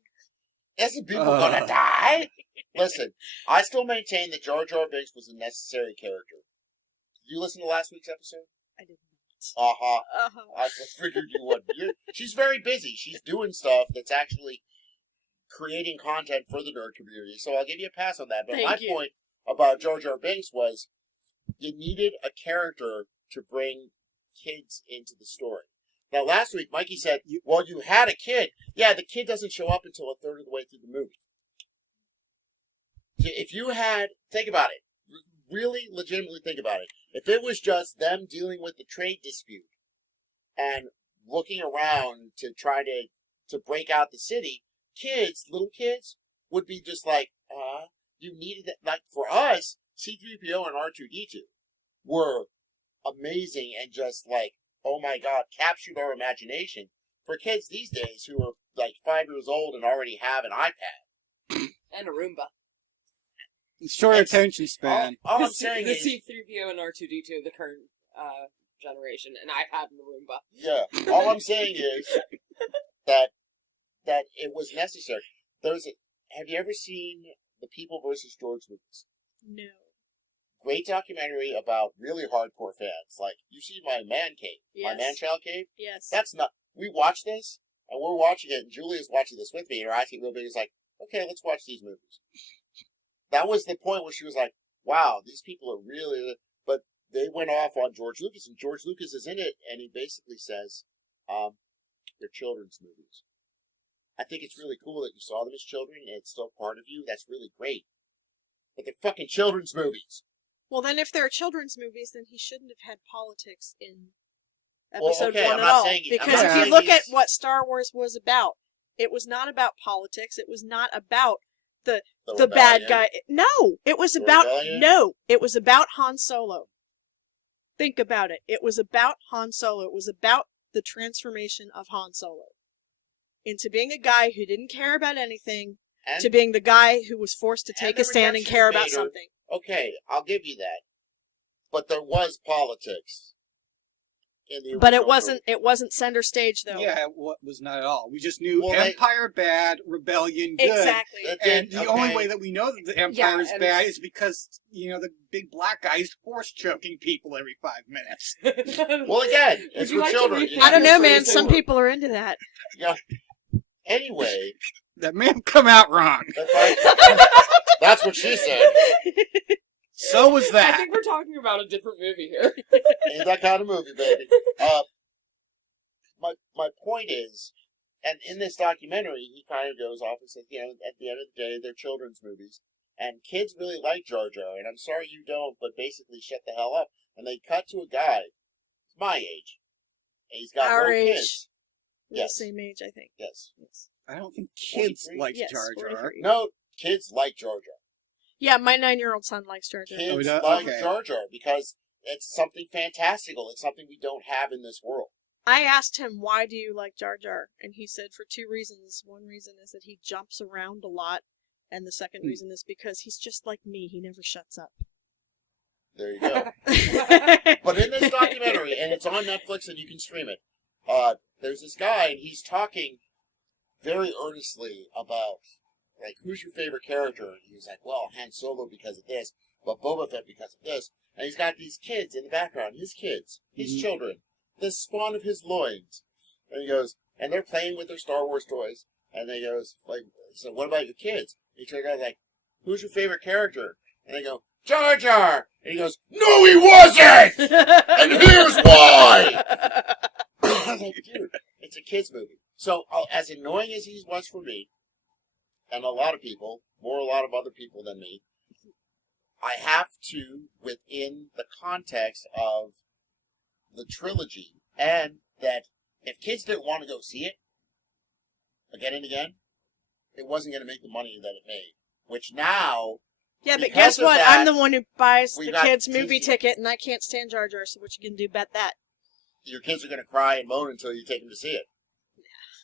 Isn't people gonna die? Listen, I still maintain that Jar Jar Binks was a necessary character. Did you listen to last week's episode? I didn't. Uh-huh. Uh-huh. I figured you would. She's very busy. She's doing stuff that's actually creating content for the nerd community, so I'll give you a pass on that. But Thank my you. point about Jar Jar Binks was you needed a character to bring kids into the story. Now, last week, Mikey said, well, you had a kid. Yeah, the kid doesn't show up until a third of the way through the movie. If you had, think about it, really legitimately think about it. If it was just them dealing with the trade dispute and looking around to try to break out the city, kids, little kids, would be just like, you needed that. Like, for us, C-3PO and R2-D2 were amazing and just like, oh my god, captured our imagination. For kids these days who are like 5 years old and already have an iPad. And a Roomba. Short It's- attention span. All I'm saying the is, C-3PO and R2-D2 of the current generation, and iPad and a Roomba. yeah, all I'm saying is that it was necessary. Have you ever seen the People versus George Lucas? No. Great documentary about really hardcore fans. Like, you see my man cave, my Yes. man-child cave? Yes. That's not... We watched this, and we're watching it, and Julia's watching this with me, and her eyes get real big. It's like, okay, let's watch these movies. That was the point where she was like, wow, these people are really... But they went off on George Lucas, and George Lucas is in it, and he basically says, they're children's movies. I think it's really cool that you saw them as children, and it's still part of you. That's really great. But they're fucking children's movies. Well, then if they're children's movies, then he shouldn't have had politics in Well, episode okay, 1 I'm at not all. saying- I'm Because not if you saying look at he's- what Star Wars was about, it was not about politics. It was not about the bad rebellion. guy. No, it was The about rebellion? it was about Han Solo. Think about it. It was about Han Solo. It was about the transformation of Han Solo into being a guy who didn't care about anything And, to being the guy who was forced to and take the a stand and redemption care of about Vader. something. okay, I'll give you that. But there was politics in the But original it wasn't center stage though. Yeah, it was not at all. We just knew Well, Empire bad, Rebellion good. Exactly. That And did- the only okay. way that we know that the Empire is and- bad is because, the big black guy's force choking people every 5 minutes. Well, again, Would it's you for like to children. read- You I don't know, can man. say Some word. people are into that. Yeah. Anyway, That may have come out wrong. that's what she said. So was I that. think we're talking about a different movie here. Ain't that kind of movie, baby. My point is, and in this documentary, he kind of goes off and says, at the end of the day, they're children's movies. And kids really like Jar Jar, and I'm sorry you don't, but basically shut the hell up. And they cut to a guy, my age, and he's got Our no age. kids. We're Yes. the same age, I think. Yes. I don't think kids 43? like Yes, Jar Jar. 43. No, kids like Jar Jar. Yeah, my 9-year-old son likes Jar Jar. Kids Oh, like okay. Jar Jar because it's something fantastical. It's something we don't have in this world. I asked him, why do you like Jar Jar? And he said for 2 reasons. One reason is that he jumps around a lot. And the second reason is because he's just like me. He never shuts up. There you go. But in this documentary, and it's on Netflix and you can stream it, there's this guy and he's talking very earnestly about, like, who's your favorite character? And he's like, well, Han Solo because of this, but Boba Fett because of this. And he's got these kids in the background, his kids, his children, the spawn of his loins. And he goes, and they're playing with their Star Wars toys. And they goes, like, so what about your kids? And he goes, like, who's your favorite character? And they go, Jar Jar! And he goes, no, he wasn't! And here's why! I was like, dude, it's a kid's movie. So, as annoying as he was for me, and a lot of people, a lot of other people than me, I have to, within the context of the trilogy, and that if kids didn't want to go see it, again and again, it wasn't going to make the money that it made. Which now, Yeah, but Because guess of what? that, I'm the one who buys we the got kids' movie Disney. ticket, and I can't stand Jar Jar, so what you can do, bet that. Your kids are going to cry and moan until you take them to see it.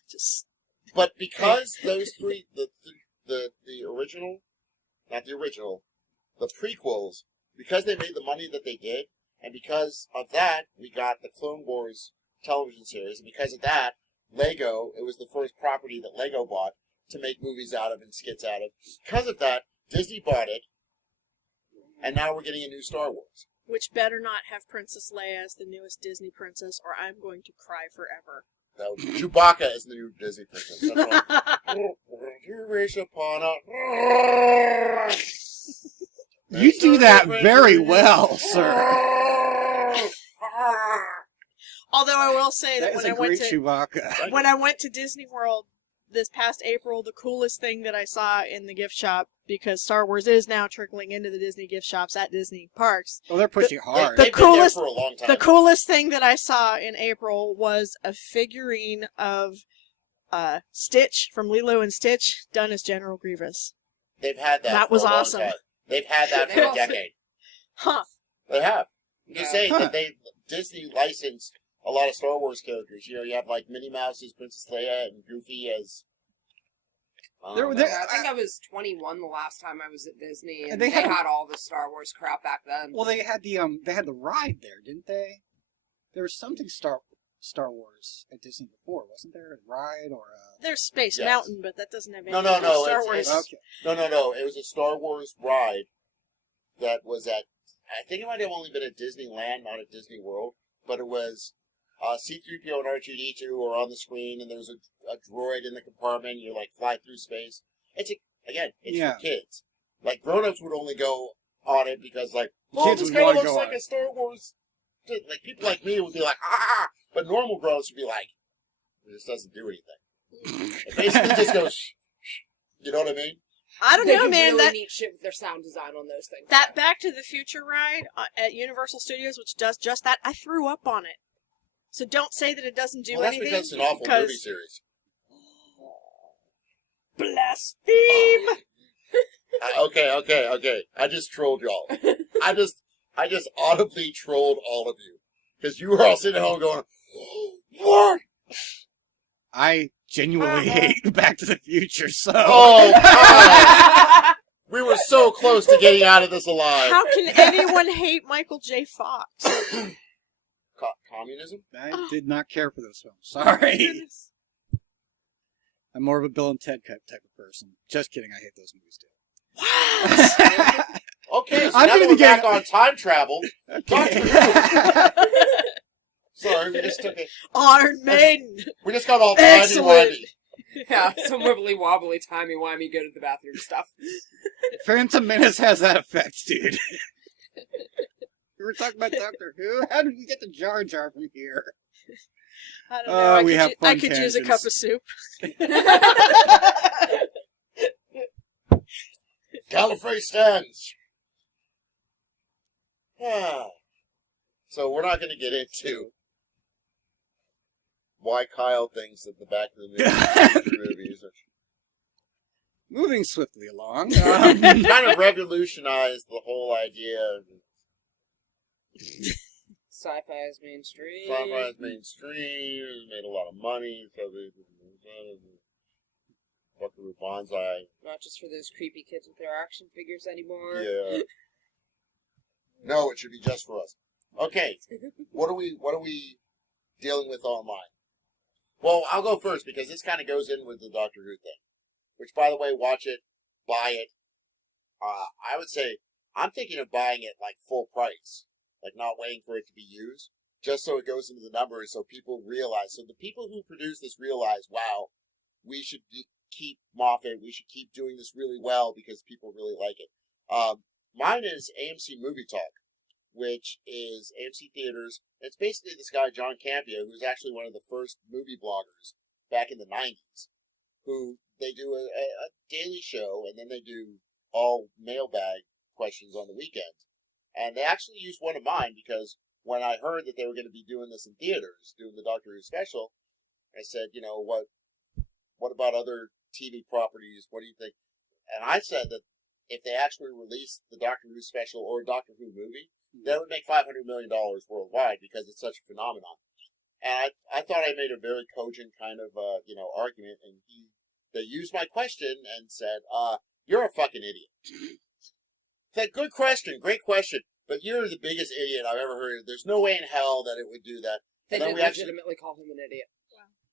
Just But because those three, the original, not the original, the prequels, because they made the money that they did, and because of that, we got the Clone Wars television series, and because of that, Lego, it was the first property that Lego bought to make movies out of and skits out of. Because of that, Disney bought it, and now we're getting a new Star Wars. which better not have Princess Leia as the newest Disney princess, or I'm going to cry forever. No, Chewbacca is the new Disney princess. That's right. You wish upon a... You do that very well, sir. Although I will say that That is when a I went great to Chewbacca. when I went to Disney World this past April, the coolest thing that I saw in the gift shop, because Star Wars is now trickling into the Disney gift shops at Disney parks. Oh, they're pushing hard. the They've been there coolest- for a long time. The coolest thing that I saw in April was a figurine of Stitch from Lilo and Stitch done as General Grievous. They've had that. That for was a long awesome. time. They've had that for a decade. Huh. They have. You Yeah. say Huh. that Disney licensed a lot of Star Wars characters. You know, you have like Minnie Mouse as Princess Leia and Goofy as. There- Yeah, I think I was 21 the last time I was at Disney, and They they had- had all the Star Wars crap back then. Well, they had the ride there, didn't they? There was something Star Wars at Disney before, wasn't there? A ride or a... There's Space Yes. Mountain, but that doesn't have No, anything to do with Star it's- Wars. it's- Okay. No. It was a Star Wars ride that was at. I think it might have only been at Disneyland, not at Disney World, but it was C-3PO and R2-D2 are on the screen, and there's a droid in the compartment. And you like fly through space. It's Yeah. for kids. Like grown-ups would only go on it because like, Kids this would kind of wanna looks go like on a Star Wars. Like people like me would be like but normal grown-ups would be like, it just doesn't do anything. It basically just goes. Shh. You know what I mean? I don't they know, do man. really That neat shit with their sound design on those things. That Back to the Future ride at Universal Studios, which does just that, I threw up on it. So don't say that it doesn't do Well, that's anything. because it's an awful because movie series. Blaspheme! Okay. I just trolled y'all. I just audibly trolled all of you because you were all sitting at home going, "What? I genuinely hate Back to the Future, so... Oh God! We were so close to getting out of this alive." How can anyone hate Michael J. Fox? Communism? I did not care for those films. Sorry. I'm more of a Bill and Ted type of person. Just kidding, I hate those movies too. What? Okay, so I'm now gonna that we're be getting- back on time travel. Okay. Sorry, we just took it. Iron Maiden! We just got all Excellent. timey-wimey. Yeah, some wibbly wobbly, timey wimey, go to the bathroom stuff. Phantom Menace has that effect, dude. We were talking about Doctor Who. How did we get to Jar Jar from here? I don't know. We have I fun could use a cup of tangents. soup. Gallifrey stands. So we're not going to get into why Kyle thinks that the Back to the movies Moving swiftly along. kind of revolutionized the whole idea of Sci-fi is mainstream. sci-fi is mainstream, made a lot of money, so they Buckaroo Banzai. Not just for those creepy kids with their action figures anymore. Yeah. No, it should be just for us. Okay, what are we dealing with online? Well, I'll go first because this kind of goes in with the Doctor Who thing. Which, by the way, watch it, buy it. I would say I'm thinking of buying it like full price, like not waiting for it to be used, just so it goes into the numbers, so people realize. So the people who produce this realize, wow, we should keep Moffat. We should keep doing this really well because people really like it. Mine is AMC Movie Talk, which is AMC Theaters. It's basically this guy, John Campia, who's actually one of the first movie bloggers back in the 90s, who they do a daily show, and then they do all mailbag questions on the weekends. And they actually used one of mine because when I heard that they were going to be doing this in theaters, doing the Doctor Who special, I said, you know, what about other TV properties? What do you think? And I said that if they actually released the Doctor Who special or a Doctor Who movie, that would make $500 million worldwide because it's such a phenomenon. And I thought I made a very cogent kind of, argument, and they used my question and said, you're a fucking idiot. Said, good question, great question, but you're the biggest idiot I've ever heard. There's no way in hell that it would do that. They did legitimately call him an idiot.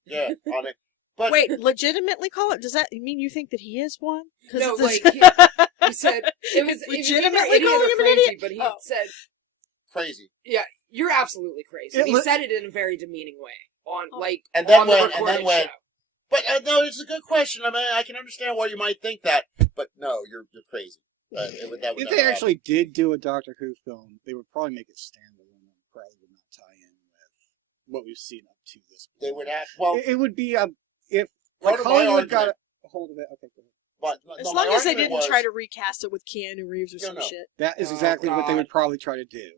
Yeah, on it. But wait, legitimately call it? Does that mean you think that he is one? No, like, he said, it was legitimately either calling him an crazy, idiot? but he said, crazy. yeah, you're absolutely crazy. And he said it in a very demeaning way. On the recorded show. But no, it's a good question. I mean, I can understand why you might think that, but no, you're crazy. If they actually did do a Doctor Who film, they would probably make it standalone and probably would not tie in with what we've seen up to this point. They would have. Well, it would be if part of my Hollywood got argument, a hold of it. Okay, go ahead. But, as long as they didn't try to recast it with Keanu Reeves or some shit. That is exactly what they would probably try to do.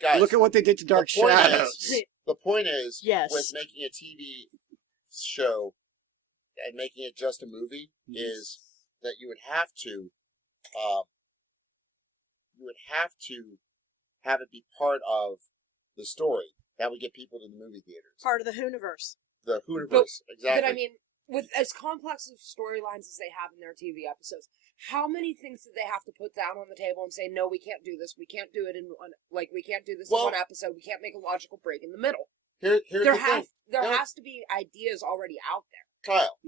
Guys, look at what they did to Dark Shadows. The point is, yes, with making a TV show and making it just a movie, is that you would have to have it be part of the story. That would get people to the movie theaters. Part of the Hooniverse. The Hooniverse, exactly. But I mean, with as complex of storylines as they have in their TV episodes, how many things did they have to put down on the table and say, no, we can't do this, we can't do it in one, we can't do this in one episode, we can't make a logical break in the middle. Here's there the thing. has to be ideas already out there. Kyle,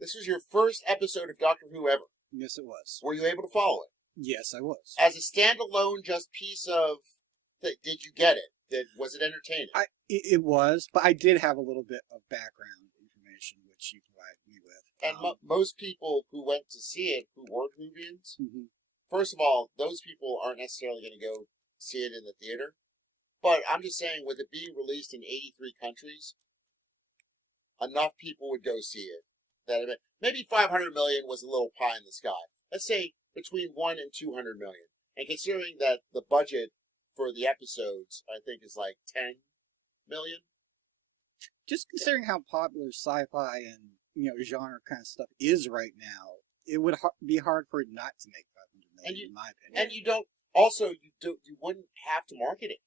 this was your first episode of Doctor Who ever. Yes, it was. Were you able to follow it? Yes, I was. As a standalone, just piece of, did you get it? Was it entertaining? It was, but I did have a little bit of background information, which you provided me with. And most people who went to see it, who were Whovians, first of all, those people aren't necessarily going to go see it in the theater. But I'm just saying, with it being released in 83 countries, enough people would go see it. That maybe 500 million was a little pie in the sky. Let's say between 1 and 200 million. And considering that the budget for the episodes, I think, is like 10 million. Just considering how popular sci-fi and genre kind of stuff is right now, it would be hard for it not to make 500 million, in my opinion. And you don't. Also, you wouldn't have to market it.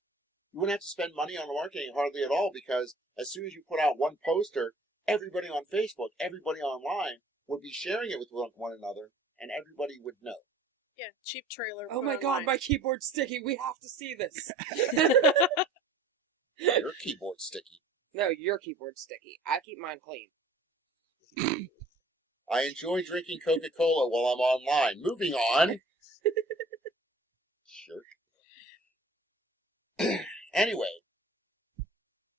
You wouldn't have to spend money on the marketing hardly at all, because as soon as you put out one poster, everybody on Facebook, everybody online would be sharing it with one another, and everybody would know. Yeah, cheap trailer. Oh my god, my keyboard's sticky. We have to see this. Your keyboard's sticky. No, your keyboard's sticky. I keep mine clean. I enjoy drinking Coca-Cola while I'm online. Moving on. Sure. Anyway,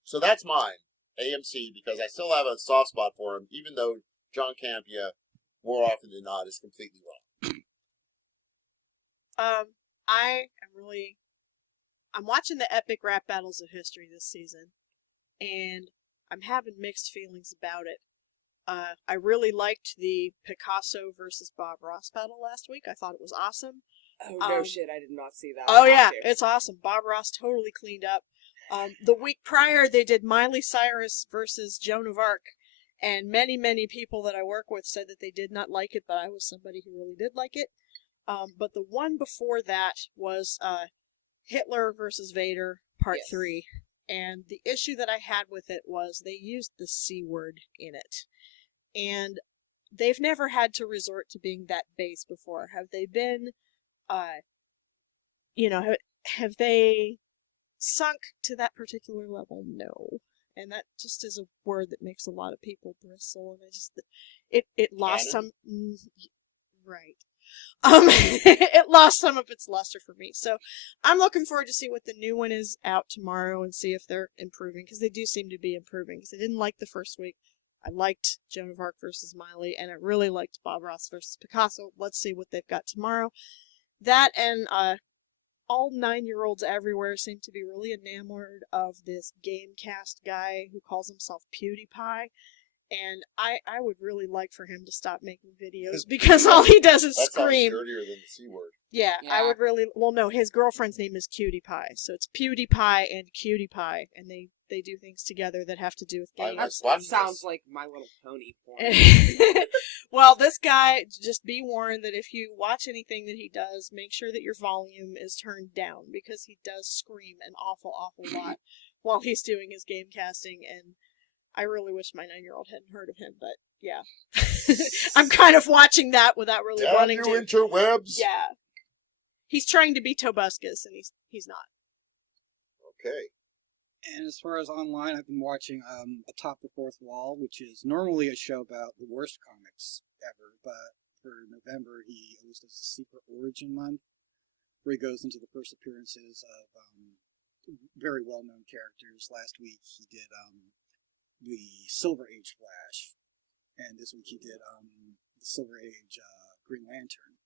so that's mine, AMC, because I still have a soft spot for him, even though John Campea, more often than not, is completely wrong. I'm watching the epic rap battles of history this season, and I'm having mixed feelings about it. I really liked the Picasso versus Bob Ross battle last week. I thought it was awesome. Oh, no shit, I did not see that. Oh, yeah, it's awesome. Bob Ross totally cleaned up. The week prior, they did Miley Cyrus versus Joan of Arc, and many, many people that I work with said that they did not like it, but I was somebody who really did like it. But the one before that was Hitler versus Vader, Part 3. And the issue that I had with it was they used the C word in it. And they've never had to resort to being that base before. Have they been, have they sunk to that particular level? No. And that just is a word that makes a lot of people bristle. And it lost some, right. It lost some of its luster for me. So I'm looking forward to see what the new one is out tomorrow and see if they're improving, because they do seem to be improving. Because I didn't like the first week. I liked Joan of Arc versus Miley, and I really liked Bob Ross versus Picasso. Let's see what they've got tomorrow. That and all 9-year-olds everywhere seem to be really enamored of this Gamecast guy who calls himself PewDiePie. And I would really like for him to stop making videos, because all he does is scream. That sounds dirtier than the C word. Yeah, I would really... Well, no, his girlfriend's name is Cutie Pie. So it's PewDiePie and Cutie Pie. And they they do things together that have to do with I games. must That watch sounds this. like My Little Pony porn. Well, this guy, just be warned that if you watch anything that he does, make sure that your volume is turned down, because he does scream an awful, awful lot while he's doing his game casting, and I really wish my 9-year-old hadn't heard of him, but yeah. I'm kind of watching that without really Damn wanting you to. interwebs. Yeah. He's trying to be Tobuscus, and he's not. Okay. And as far as online, I've been watching Atop the Fourth Wall, which is normally a show about the worst comics ever, but for November he always does a Secret Origin Month, where he goes into the first appearances of very well-known characters. Last week he did the Silver Age Flash, and this week he did the Silver Age Green Lantern.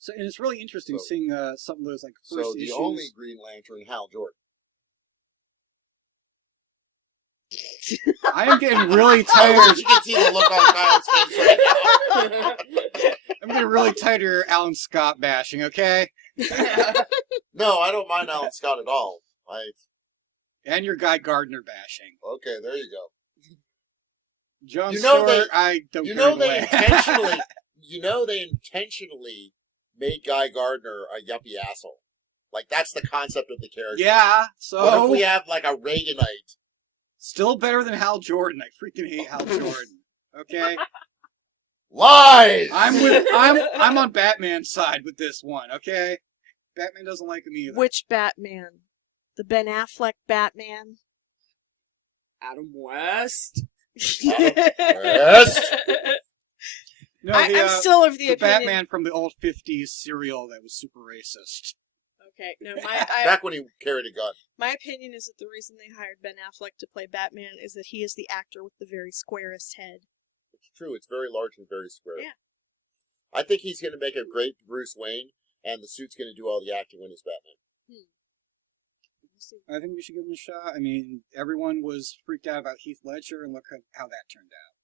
So, and it's really interesting seeing some of those like first So the issues. only Green Lantern, Hal Jordan. I am getting really I tired. wish you could see the look on Kyle's face right now. I'm getting really tired of your Alan Scott bashing, okay? No, I don't mind Alan Scott at all. And your Guy Gardner bashing. Okay, there you go. John You know Stewart, they- I don't You care know either they way. intentionally. You know they intentionally made Guy Gardner a yuppie asshole. Like that's the concept of the character. Yeah, What if so we have like a Reaganite? still better than Hal Jordan. I freaking hate Hal Jordan. Okay? Lies. I'm on Batman's side with this one, okay? Batman doesn't like him either. Which Batman? The Ben Affleck Batman? Adam West. Yes. No, I'm still of the the opinion. Batman from the old 50s serial that was super racist. Okay, no, Back when he carried a gun. my opinion is that the reason they hired Ben Affleck to play Batman is that he is the actor with the very squarest head. It's true. It's very large and very square. Yeah. I think he's going to make a great Bruce Wayne, and the suit's going to do all the acting when he's Batman. We'll see. I think we should give him a shot. I mean, everyone was freaked out about Heath Ledger, and look how that turned out.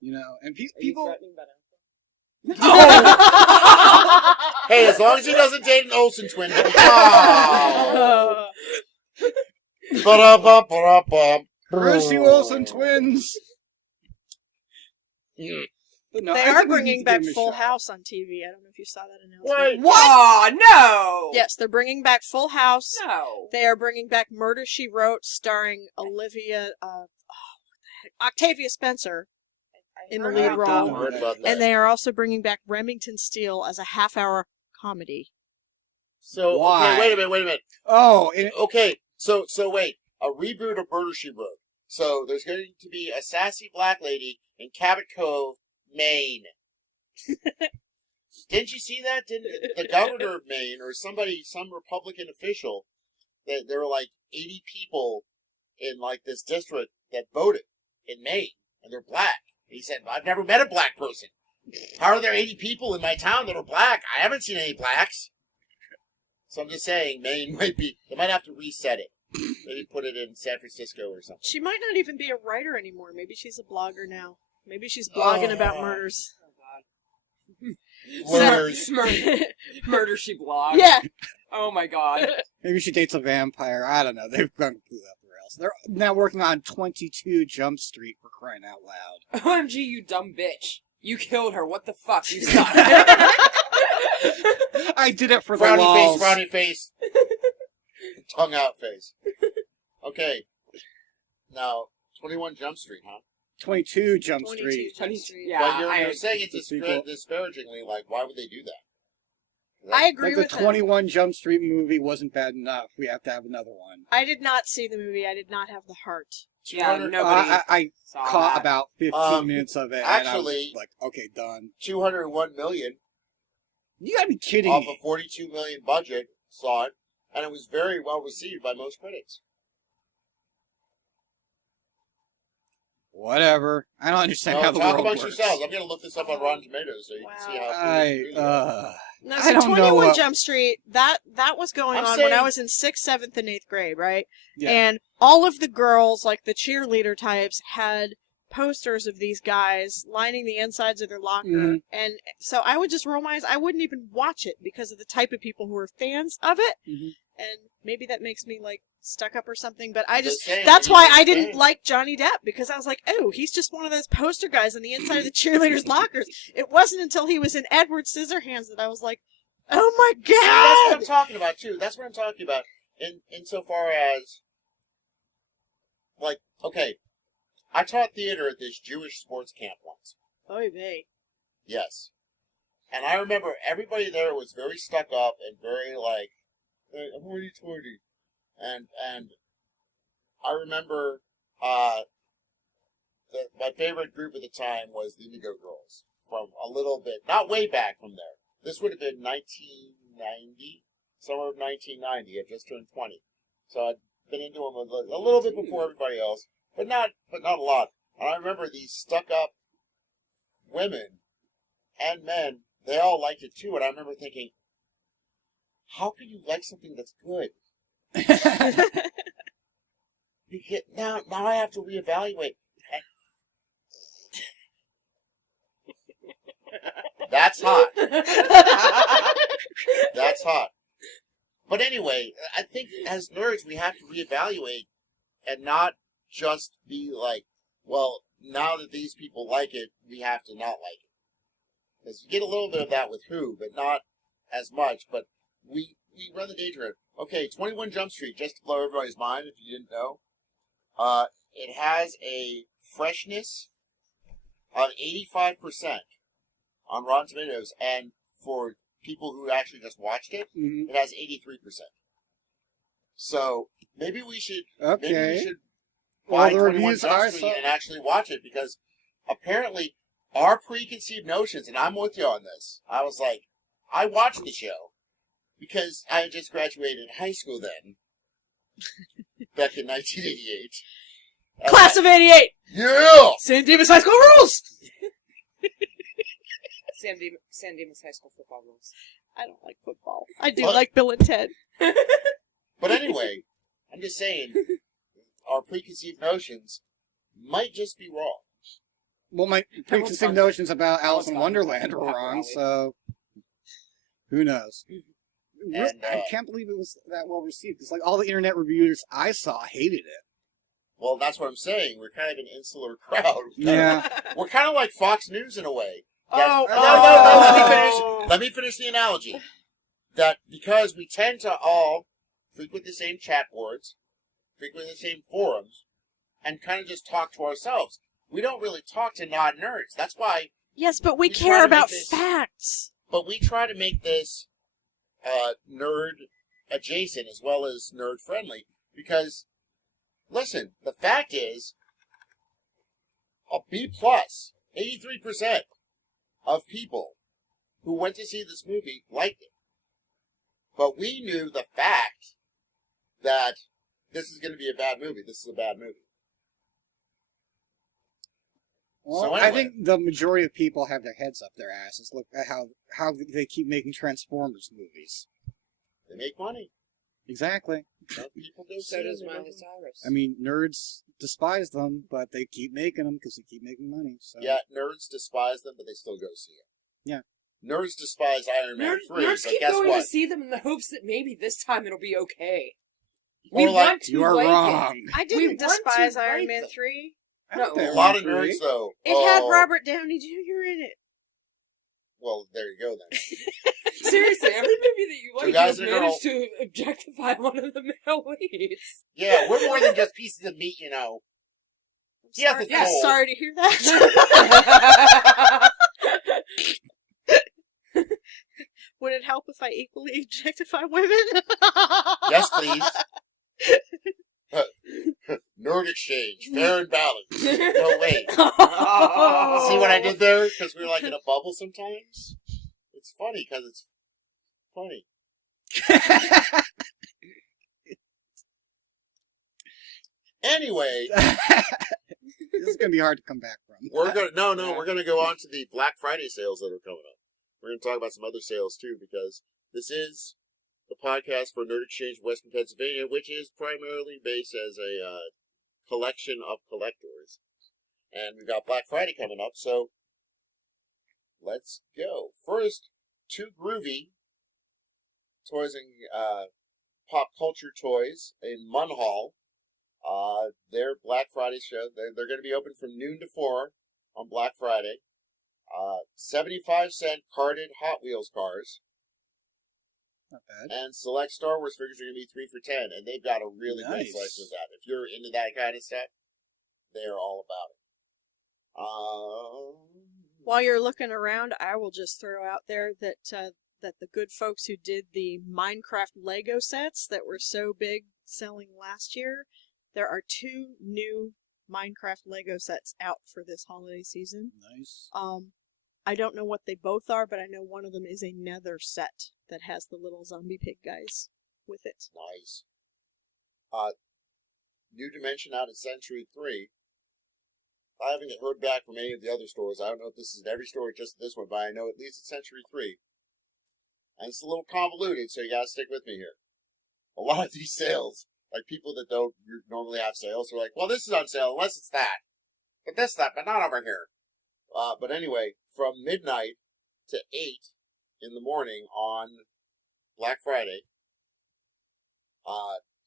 You know, and Are you people... threatening Ben Affleck? Hey, as long as he doesn't date an Olsen twin. Oh. Ba-da-ba-ba-da-bum. Brucey Wilson twins! But no, They I are think we need bringing to back give him a Full shot. House on TV. I don't know if you saw that announcement. What? Oh, no! Yes, they're bringing back Full House. No. They are bringing back Murder, She Wrote, starring Octavia Spencer in the heard lead about role. that I one. heard about that. And they are also bringing back Remington Steele as a half-hour comedy. So, Why? okay, wait a minute. Oh, and Okay, so wait. A reboot of Murder, She Wrote. So, there's going to be a sassy black lady in Cabot Cove, Maine. Didn't you see that? Didn't the governor of Maine or some Republican official, that there were like 80 people in like this district that voted in Maine, and they're black. And he said, I've never met a black person. How are there 80 people in my town that are black? I haven't seen any blacks. So I'm just saying, Maine they might have to reset it. Maybe put it in San Francisco or something. She might not even be a writer anymore. Maybe she's a blogger now. Maybe she's blogging about murders. Murders. Murder, She Blogs. Yeah. Oh my god. maybe she dates a vampire. I don't know. They've gone through that the rails. They're now working on 22 Jump Street, for crying out loud. OMG, you dumb bitch. You killed her. What the fuck? You suck. I did it for the Frowny face. Tongue out face. Okay. Now, 21 Jump Street, huh? 22 Jump 22 Street. Jump Street. Yeah, But you're I- saying it the sequel. disparagingly, like, why would they do that? I agree Like the with him. 21 Jump Street movie wasn't bad enough. We have to have another one. I did not see the movie. I did not have the heart. Yeah, 200 nobody I saw caught that. about 15 Um, minutes of it, actually- and I was like, okay, done. 201 million You gotta be kidding off me. a 42 million budget, saw it, and it was very well received by most critics. Whatever. I don't understand how No, the talk world amongst works. yourselves. I'm going to look this up on Rotten Tomatoes so you can see how No, I so don't know 21 what- Jump Street, that was going I'm on when I saying- was in 6th, 7th, and 8th grade, right? Yeah. And all of the girls, like the cheerleader types, had posters of these guys lining the insides of their locker. Mhm. And so I would just roll my eyes. I wouldn't even watch it because of the type of people who were fans of it. Mhm. and maybe that makes me like stuck up or something. But I just saying, that's why I understand. didn't like Johnny Depp, because I was like, oh, he's just one of those poster guys on the inside of the cheerleaders' lockers. It wasn't until he was in Edward Scissorhands that I was like, oh my god. See, that's what I'm talking about too. That's what I'm talking about. Insofar as, like, okay, I taught theater at this Jewish sports camp once. Oy vey. Yes. And I remember everybody there was very stuck up and very like, hey, I'm already 20. And I remember my favorite group at the time was the Indigo Girls, from a little bit, not way back from there. This would have been 1990, summer of 1990. I just turned 20. So I'd been into them a little bit before everybody else, but not a lot. And I remember these stuck up women and men, they all liked it too. And I remember thinking, how can you like something that's good? Now I have to reevaluate. That's hot. That's hot. But anyway, I think as nerds we have to reevaluate and not just be like, well, now that these people like it, we have to not like it. Because you get a little bit of that with Who, but not as much. But we run the danger of, okay, 21 Jump Street, just to blow everybody's mind if you didn't know. It has a freshness of 85% on Rotten Tomatoes, and for people who actually just watched it, it has 83%. So maybe we should buy 21 Jump Street and actually watch it, because apparently our preconceived notions, and I'm with you on this, I was like, I watched the show because I had just graduated high school then, back in 1988. Class of 88! Yeah! San Dimas High School rules! San Dimas High School football rules. I don't like football. I do like Bill and Ted. But anyway, I'm just saying, our preconceived notions might just be wrong. Well, my preconceived notions about Alice in Wonderland were wrong, so who knows? And, I can't believe it was that well received, because like all the internet reviewers I saw hated it. Well, that's what I'm saying. We're kind of an insular crowd. Yeah. We're kind of like Fox News in a way. Oh, No. Let me finish the analogy. That because we tend to all frequent the same chat boards, frequent the same forums, and kind of just talk to ourselves. We don't really talk to non-nerds. That's why... Yes, but we try care to about make this- facts. But we try to make this nerd adjacent as well as nerd friendly, because, listen, the fact is, a B+, 83% of people who went to see this movie liked it. But we knew the fact that this is going to be a bad movie. This is a bad movie. Well, So I anyway. think the majority of people have their heads up their asses. Look at how they keep making Transformers movies. They make money. Exactly. Some people go So see does them. Miley Cyrus. I mean, nerds despise them, but they keep making them because they keep making money. So. Yeah, nerds despise them, but they still go see it. Yeah. Nerds despise Iron Man 3, Nerds but keep guess going what? to see them in the hopes that maybe this time it'll be okay. Or We like, want to You are like wrong. I We didn't want to despise Iron like Man them. 3. I No. like that a lot one, of nerds, three. though. It had Robert Downey Jr. in it. Well, there you go, then. Seriously, every movie that you Two like, guys you've and a managed to objectify one of the male leads. Yeah, we're more than just pieces of meat, you know. He has a Yeah, soul. sorry to hear that. Would it help if I equally objectify women? Yes, please. Nerd exchange, fair and balanced. No way. See what I did there? Because we're like in a bubble sometimes. It's funny because it's funny. Anyway, This is gonna be hard to come back from. we're gonna go on to the Black Friday sales that are coming up. We're gonna talk about some other sales too, because this is the podcast for Nerd Exchange Western Pennsylvania, which is primarily based as a collection of collectors. And we've got Black Friday coming up, so let's go. First, Too Groovy, Toys and Pop Culture Toys in Munhall. Their Black Friday show. They're going to be open from noon to 4 on Black Friday. 75-cent carded Hot Wheels cars. Not bad. And select Star Wars figures are going to be 3 for $10. And they've got a really great Nice. selection of that. If you're into that kind of stuff, they're all about it. While you're looking around, I will just throw out there that that the good folks who did the Minecraft Lego sets that were so big selling last year, there are 2 new Minecraft Lego sets out for this holiday season. Nice. I don't know what they both are, but I know one of them is a nether set that has the little zombie pig guys with it. Nice. New Dimension out at Century 3. I haven't heard back from any of the other stores. I don't know if this is at every store or just this one, but I know at least at Century 3. And it's a little convoluted, so you gotta stick with me here. A lot of these sales, like people that don't normally have sales, are like, well, this is on sale unless it's that. But this, that, but not over here. But anyway, from midnight to 8 in the morning on Black Friday,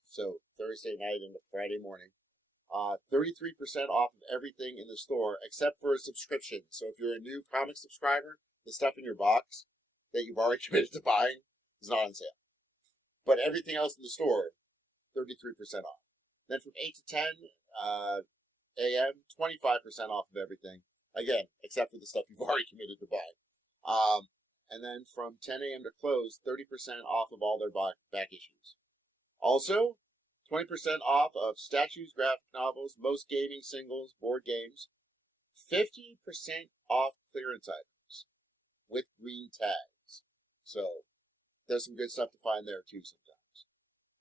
so Thursday night into Friday morning, 33% off of everything in the store except for a subscription. So if you're a new comic subscriber, the stuff in your box that you've already committed to buying is not on sale. But everything else in the store, 33% off. Then from 8 to 10 a.m., 25% off of everything. Again, except for the stuff you've already committed to buy. And then from 10 a.m. to close, 30% off of all their back issues. Also, 20% off of statues, graphic novels, most gaming singles, board games. 50% off clearance items with green tags. So, there's some good stuff to find there too sometimes.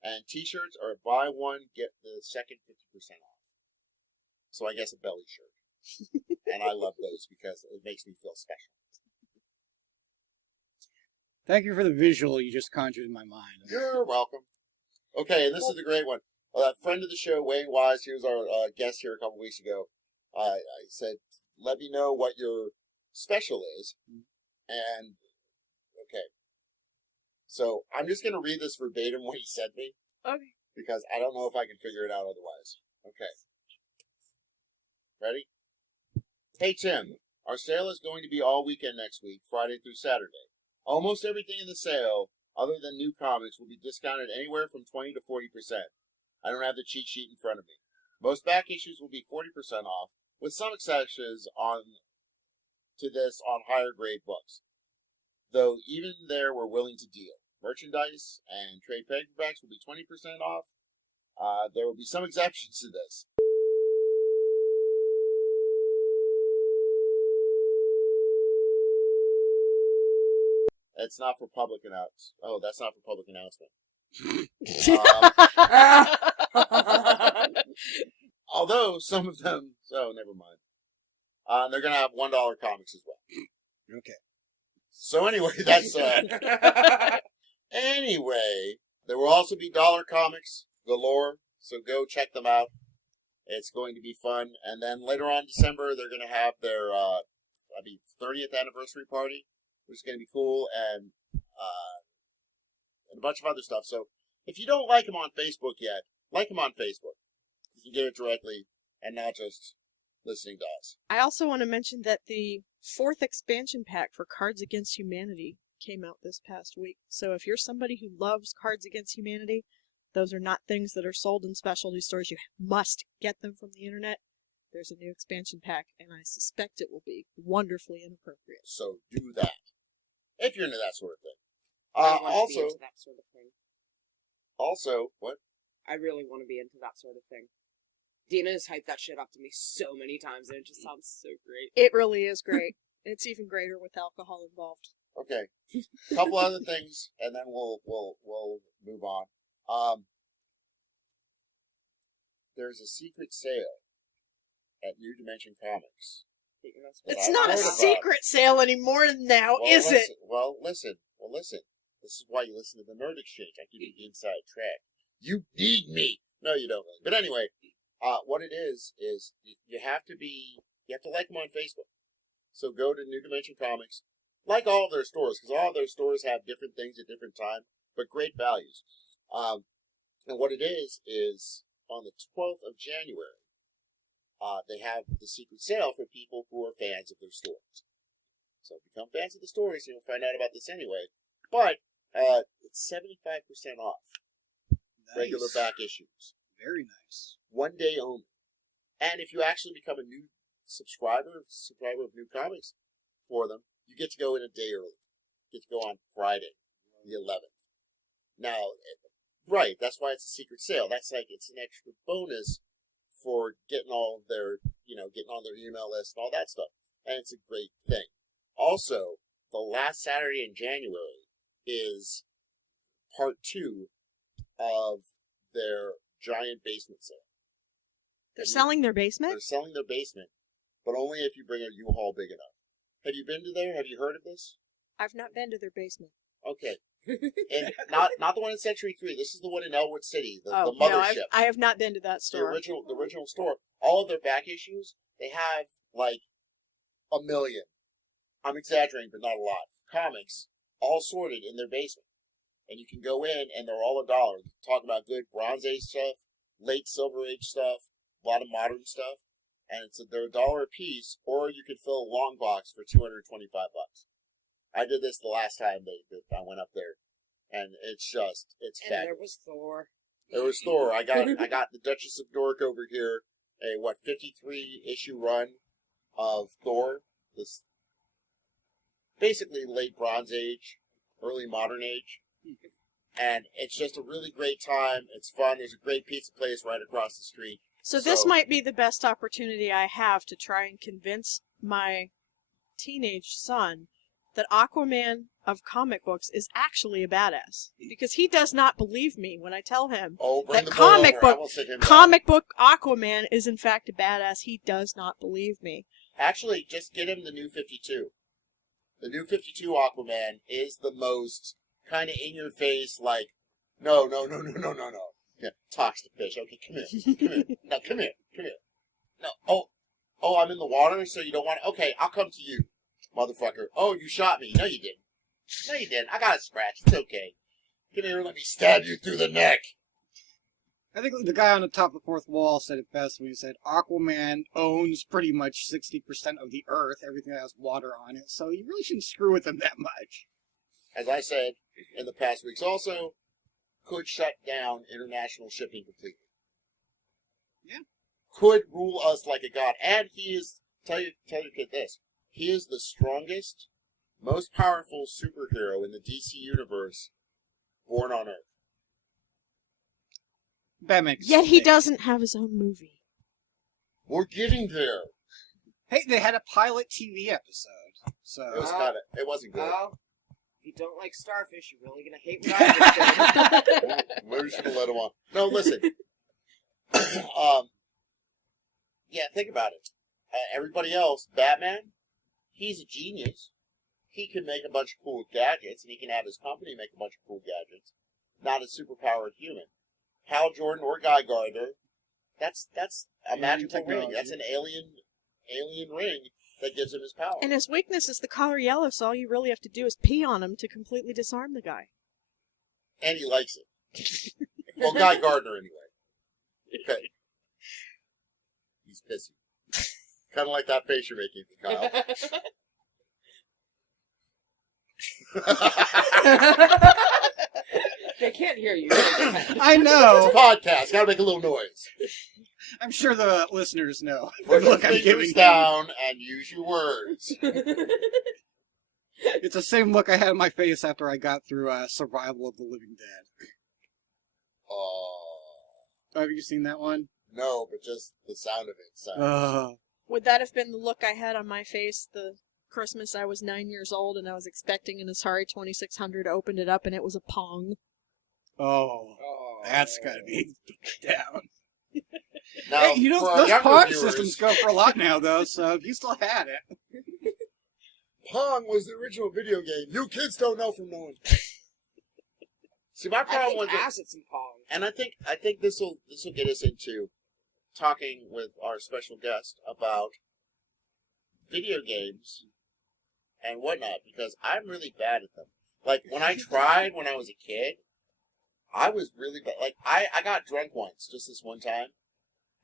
And t-shirts are buy one, get the second 50% off. So I guess a belly shirt. And I love those because it makes me feel special. Thank you for the visual you just conjured in my mind. You're welcome. Okay, and this is the great one. A friend of the show, Wayne Wise, he was our guest here a couple weeks ago. I said, let me know what your special is. And, okay. So, I'm just going to read this verbatim what he sent me. Okay. Because I don't know if I can figure it out otherwise. Okay. Ready? Hey, Tim. Our sale is going to be all weekend next week, Friday through Saturday. Almost everything in the sale, other than new comics, will be discounted anywhere from 20 to 40%. I don't have the cheat sheet in front of me. Most back issues will be 40% off, with some exceptions to this on higher grade books. Though even there we're willing to deal. Merchandise and trade paperbacks will be 20% off. There will be some exceptions to this. It's not for public announcement. Oh, that's not for public announcement. Although some of them, so never mind. They're gonna have $1 comics as well. Okay. So anyway, that's anyway. There will also be dollar comics galore, so go check them out. It's going to be fun. And then later on in December, they're gonna have their 30th anniversary party, which is gonna be cool, and a bunch of other stuff. So if you don't like them on Facebook yet, like them on Facebook. You can get it directly and not just listening to us. I also want to mention that the 4th expansion pack for Cards Against Humanity came out this past week. So if you're somebody who loves Cards Against Humanity, those are not things that are sold in specialty stores. You must get them from the internet. There's a new expansion pack, and I suspect it will be wonderfully inappropriate. So do that. If you're into that sort of thing. I want to be Also, into that sort of thing. what? I really want to be into that sort of thing. Dina has hyped that shit up to me so many times, and it just sounds so great. It really is great. It's even greater with alcohol involved. Okay. A couple other things, and then we'll move on. There's a secret sale at New Dimension Comics. It's not a secret sale anymore now, is it? Listen. This is why you listen to the Nerd Exchange. I give you the inside track. You need me. No, you don't really. But anyway, what it is you have to like them on Facebook. So go to New Dimension Comics, like all of their stores, because all of their stores have different things at different times, but great values. And what it is on the 12th of January, they have the secret sale for people who are fans of their stories. So become fans of the stories, and you'll find out about this anyway. But it's 75% off regular back issues. Very nice. 1 day only. And if you actually become a new subscriber of New Comics for them, you get to go in a day early. You get to go on Friday, the 11th. Now, right, that's why it's a secret sale. That's like, it's an extra bonus for getting all of their, getting on their email list and all that stuff. And it's a great thing. Also, the last Saturday in January is part 2 of their giant basement sale. They're selling their basement? They're selling their basement, but only if you bring a U-Haul big enough. Have you been to there? Have you heard of this? I've not been to their basement. Okay. And not the one in Century 3. This is the one in Elwood City, the No, mothership. I have not been to that The store. original store. All of their back issues, they have like 1 million. I'm exaggerating, but not a lot. Comics, all sorted in their basement. And you can go in, and they're all $1. Talk about good Bronze Age stuff, late Silver Age stuff, a lot of modern stuff. And they're $1 a piece, or you could fill a long box for $225. I did this the last time I went up there, and it's fabulous. And there was Thor. There was Thor. I got the Duchess of York over here, a 53 issue run of Thor. This basically late Bronze Age, early Modern Age, and it's just a really great time. It's fun. There's a great pizza place right across the street. So this might be the best opportunity I have to try and convince my teenage son that Aquaman of comic books is actually a badass. Because he does not believe me when I tell him Bring that the boy over. I will sit him down. comic book Aquaman is in fact a badass. He does not believe me. Actually, just get him the New 52. The New 52 Aquaman is the most kind of in-your-face, like, no. Yeah, talks to fish. Okay, come here. No, come here. No, oh, I'm in the water, so you don't want to... Okay, I'll come to you, motherfucker. Oh, you shot me. No, you didn't. No, you didn't. I got a scratch. It's okay. Come here, let me stab you through the neck. I think the guy on the top of the fourth wall said it best when he said Aquaman owns pretty much 60% of the Earth, everything that has water on it, so you really shouldn't screw with him that much. As I said in the past weeks also, could shut down international shipping completely. Yeah. Could rule us like a god. And he is, tell your kid this, he is the strongest, most powerful superhero in the DC universe born on Earth. That makes Yet he sense. doesn't have his own movie. We're getting there. Hey, they had a pilot TV episode, so... It wasn't good. If you don't like Starfish, you're really gonna hate what I just did. Maybe should have let him on. No, listen. Yeah, think about it. Everybody else, Batman, he's a genius. He can make a bunch of cool gadgets, and he can have his company make a bunch of cool gadgets. Not a superpowered human. Hal Jordan or Guy Gardner, that's a magical ring. That's an alien ring that gives him his power. And his weakness is the color yellow, so all you really have to do is pee on him to completely disarm the guy. And he likes it. Well, Guy Gardner, anyway. Okay. He's pissy. Kind of like that face you're making, Kyle. They can't hear you. I know! It's a podcast. Gotta make a little noise. I'm sure the listeners know. Put your Look, I'm giving fingers down and use your words. It's the same look I had on my face after I got through Survival of the Living Dead. Have you seen that one? No, but just the sound of it sounds. Would that have been the look I had on my face the Christmas I was 9 years old and I was expecting an Atari 2600, opened it up and it was a Pong? That's gotta be down. Now, Hey, you know, for our those younger Pong viewers, systems go for a lot now, though, so if you still had it. Pong was the original video game. You kids don't know from knowing. See, my I problem think with acids and Pong. and I think this will get us into talking with our special guest about video games and whatnot, because I'm really bad at them. Like, when I tried when I was a kid, I was really bad. Like, I got drunk once, just this one time.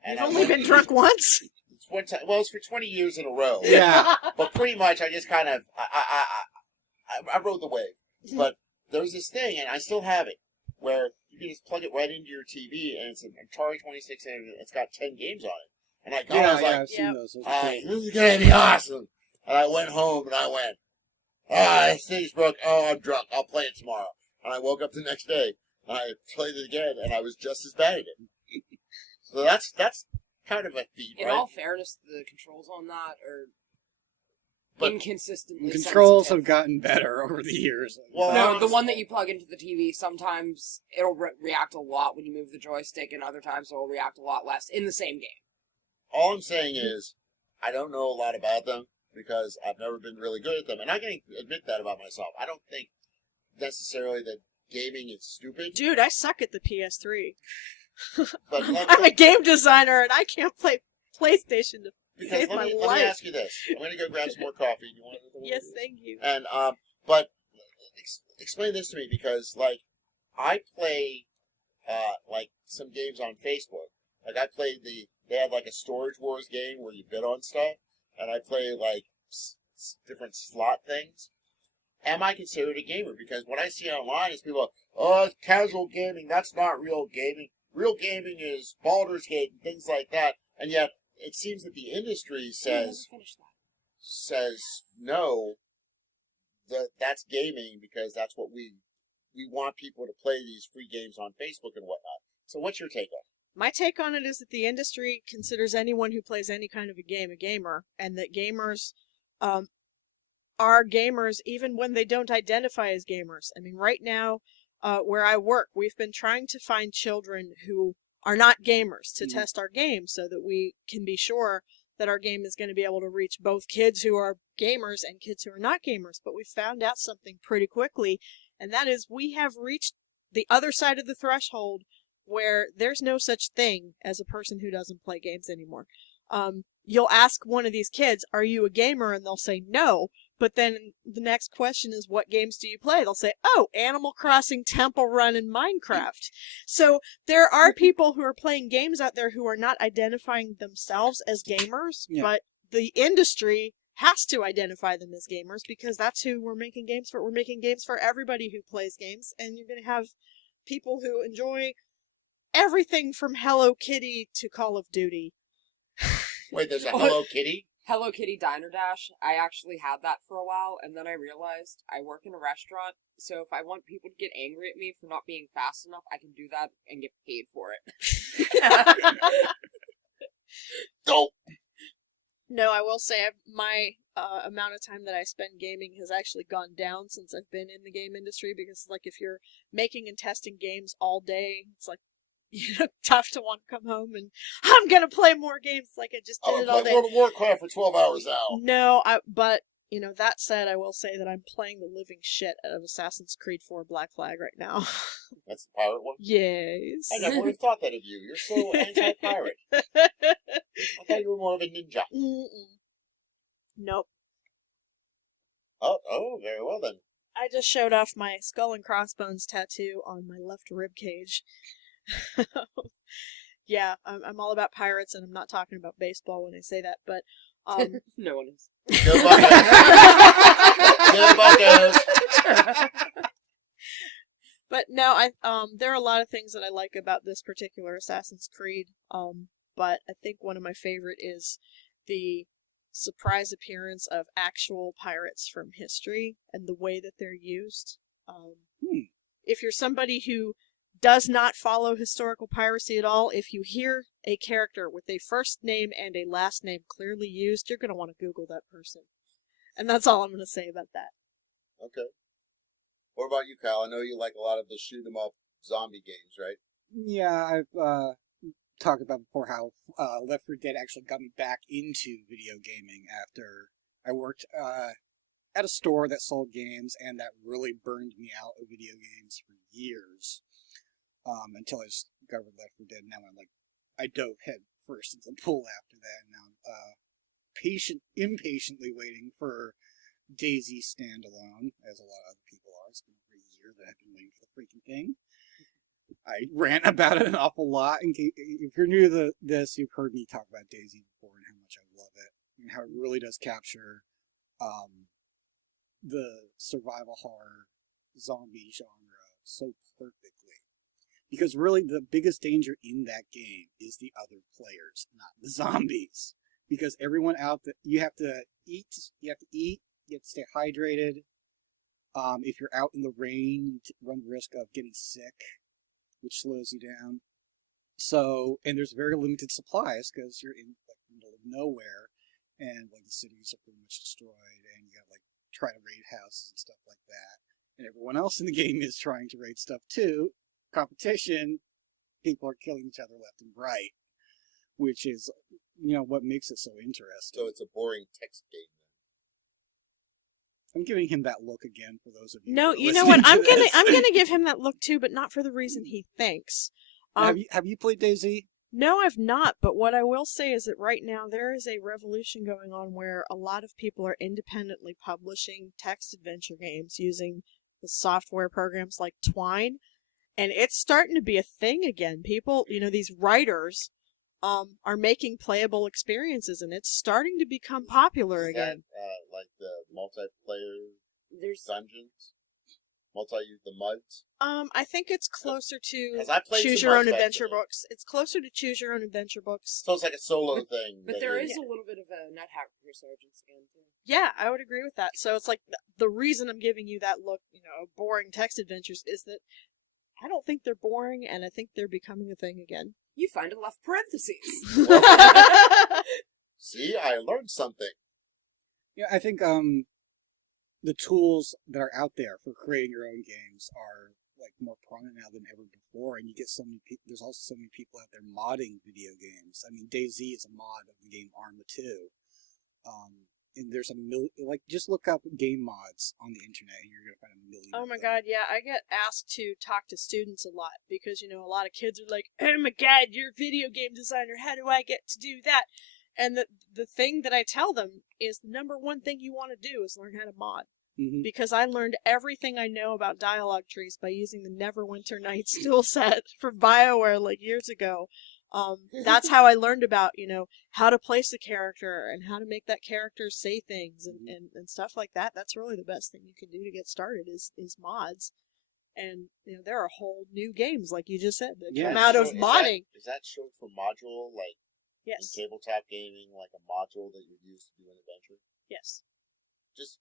And You've only been drunk once? It's one time. Well, it's for 20 years in a row. Yeah. But pretty much, I just kind of, I rode the wave. But there was this thing, and I still have it, where you can just plug it right into your TV, and it's an Atari 26, and it's got 10 games on it. And I got, I was like, I've seen those. Those are all cool. right, this is gonna be awesome. And I went home, and I went, this thing's broke. Oh, I'm drunk. I'll play it tomorrow. And I woke up the next day, and I played it again, and I was just as bad at it. So that's kind of a feat, In right? all fairness, the controls on that are inconsistently Controls sensitive. have gotten better over the years. Well, No, the one that you plug into the TV, sometimes it'll react a lot when you move the joystick, and other times it'll react a lot less in the same game. All I'm saying is, I don't know a lot about them because I've never been really good at them, and I can admit that about myself. I don't think necessarily that gaming is stupid. Dude, I suck at the PS3. But I'm a game designer and I can't play PlayStation to because save my let life. me ask you this. I'm going to go grab some more coffee. You want another one? Yes, thank you. And, but explain this to me because, like, I play, like, some games on Facebook. Like, I played they had, like, a Storage Wars game where you bid on stuff, and I play, like, different slot things. Am I considered a gamer? Because what I see online is people, oh, it's casual gaming. That's not real gaming. Real gaming is Baldur's Gate and things like that. And yet, it seems that the industry says no, that's gaming because that's what we want people to play these free games on Facebook and whatnot. So what's your take on it? My take on it is that the industry considers anyone who plays any kind of a game a gamer, and that gamers are gamers even when they don't identify as gamers. I mean, right now, where I work, we've been trying to find children who are not gamers to test our game so that we can be sure that our game is going to be able to reach both kids who are gamers and kids who are not gamers. But we found out something pretty quickly, and that is we have reached the other side of the threshold where there's no such thing as a person who doesn't play games anymore. You'll ask one of these kids, are you a gamer? And they'll say no. But then the next question is, what games do you play? They'll say, oh, Animal Crossing, Temple Run, and Minecraft. So there are people who are playing games out there who are not identifying themselves as gamers, but the industry has to identify them as gamers because that's who we're making games for. We're making games for everybody who plays games, and you're going to have people who enjoy everything from Hello Kitty to Call of Duty. Wait, there's a Hello Kitty? Hello Kitty Diner Dash, I actually had that for a while, and then I realized I work in a restaurant, so if I want people to get angry at me for not being fast enough, I can do that and get paid for it. Dope! No, I will say my amount of time that I spend gaming has actually gone down since I've been in the game industry, because like if you're making and testing games all day, it's like tough to want to come home and I'm gonna play more games. Like I just did it all day. World of Warcraft for 12 hours now. No, but that said, I will say that I'm playing the living shit out of Assassin's Creed 4 Black Flag right now. That's the pirate one? Yes. I never would have thought that of you. You're so anti-pirate. I thought you were more of a ninja. Nope. Oh, very well then. I just showed off my skull and crossbones tattoo on my left rib cage. Yeah, I'm all about pirates, and I'm not talking about baseball when I say that, but no one is. Go Buckos! Go Buckos! But no, there are a lot of things that I like about this particular Assassin's Creed, but I think one of my favorite is the surprise appearance of actual pirates from history and the way that they're used. If you're somebody who does not follow historical piracy at all, if you hear a character with a first name and a last name clearly used, you're going to want to Google that person. And that's all I'm going to say about that. Okay. What about you, Kyle? I know you like a lot of the shoot-'em-up zombie games, right? Yeah, I've talked about before how Left 4 Dead actually got me back into video gaming after I worked at a store that sold games, and that really burned me out of video games for years. Until I discovered Left 4 Dead. Now I dove head first into the pool after that, and now I'm impatiently waiting for Daisy Standalone, as a lot of other people are. It's been over a year that I've been waiting for the freaking thing. I rant about it an awful lot. If you're new to this, you've heard me talk about DayZ before and how much I love it and how it really does capture the survival horror zombie genre so perfectly. Because really the biggest danger in that game is the other players, not the zombies. Because everyone out there, you have to eat, you have to stay hydrated. If you're out in the rain, you run the risk of getting sick, which slows you down. So, and there's very limited supplies because you're in like the middle of nowhere, and like the cities are pretty much destroyed, and you gotta like try to raid houses and stuff like that. And everyone else in the game is trying to raid stuff too. Competition, people are killing each other left and right, which is, what makes it so interesting. So it's a boring text game. I'm giving him that look again for those of you. No, who are you know what? I'm listening to this. gonna give him that look too, but not for the reason he thinks. Have you played DayZ? No, I've not. But what I will say is that right now there is a revolution going on where a lot of people are independently publishing text adventure games using the software programs like Twine, and it's starting to be a thing again. People, these writers, are making playable experiences, and it's starting to become popular again. That, like the multiplayer dungeons? The muds? I think it's closer to 'Cause I played choose some your own muds back adventure then. books. It's closer to choose your own adventure books. So it's like a solo thing. But there is a little bit of a nut hacker resurgence again, too. Yeah, I would agree with that. So it's like the reason I'm giving you that look, boring text adventures, is that I don't think they're boring, and I think they're becoming a thing again. You find a left parentheses. See, I learned something. Yeah, I think the tools that are out there for creating your own games are like more prominent now than ever before, and you get so many people. There's also so many people out there modding video games. I mean, DayZ is a mod of the game Arma 2. And there's just look up game mods on the internet and you're going to find a million. Oh my god, yeah, I get asked to talk to students a lot because, a lot of kids are like, oh my god, you're a video game designer, how do I get to do that? And the thing that I tell them is the number one thing you want to do is learn how to mod. Mm-hmm. Because I learned everything I know about dialogue trees by using the Neverwinter Nights tool set from BioWare like years ago. That's how I learned about, how to place a character and how to make that character say things and stuff like that. That's really the best thing you can do to get started is mods. And, there are whole new games, like you just said, that come out of modding. Is that short for module, like Yes. in tabletop gaming, like a module that you use to do an adventure? Yes. Just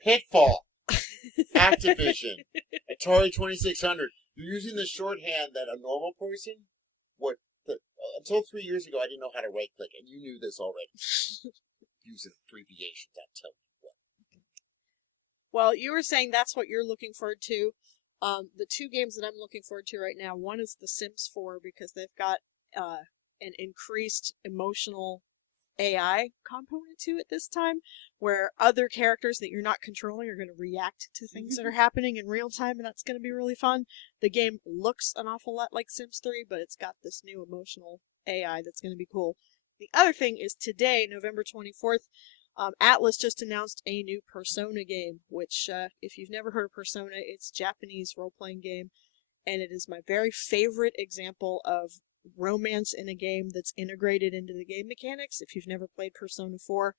Pitfall, Activision, Atari 2600. You're using the shorthand that a normal person would. Until 3 years ago, I didn't know how to right click, and you knew this already. Using abbreviations, I tell you what. Well, you were saying that's what you're looking forward to. The two games that I'm looking forward to right now, one is The Sims 4 because they've got an increased emotional AI component to it this time, where other characters that you're not controlling are going to react to things that are happening in real time, and that's going to be really fun. The game looks an awful lot like Sims 3, but it's got this new emotional AI that's going to be cool. The other thing is today, November 24th, Atlas just announced a new Persona game, which, if you've never heard of Persona, it's a Japanese role-playing game, and it is my very favorite example of romance in a game that's integrated into the game mechanics. If you've never played Persona 4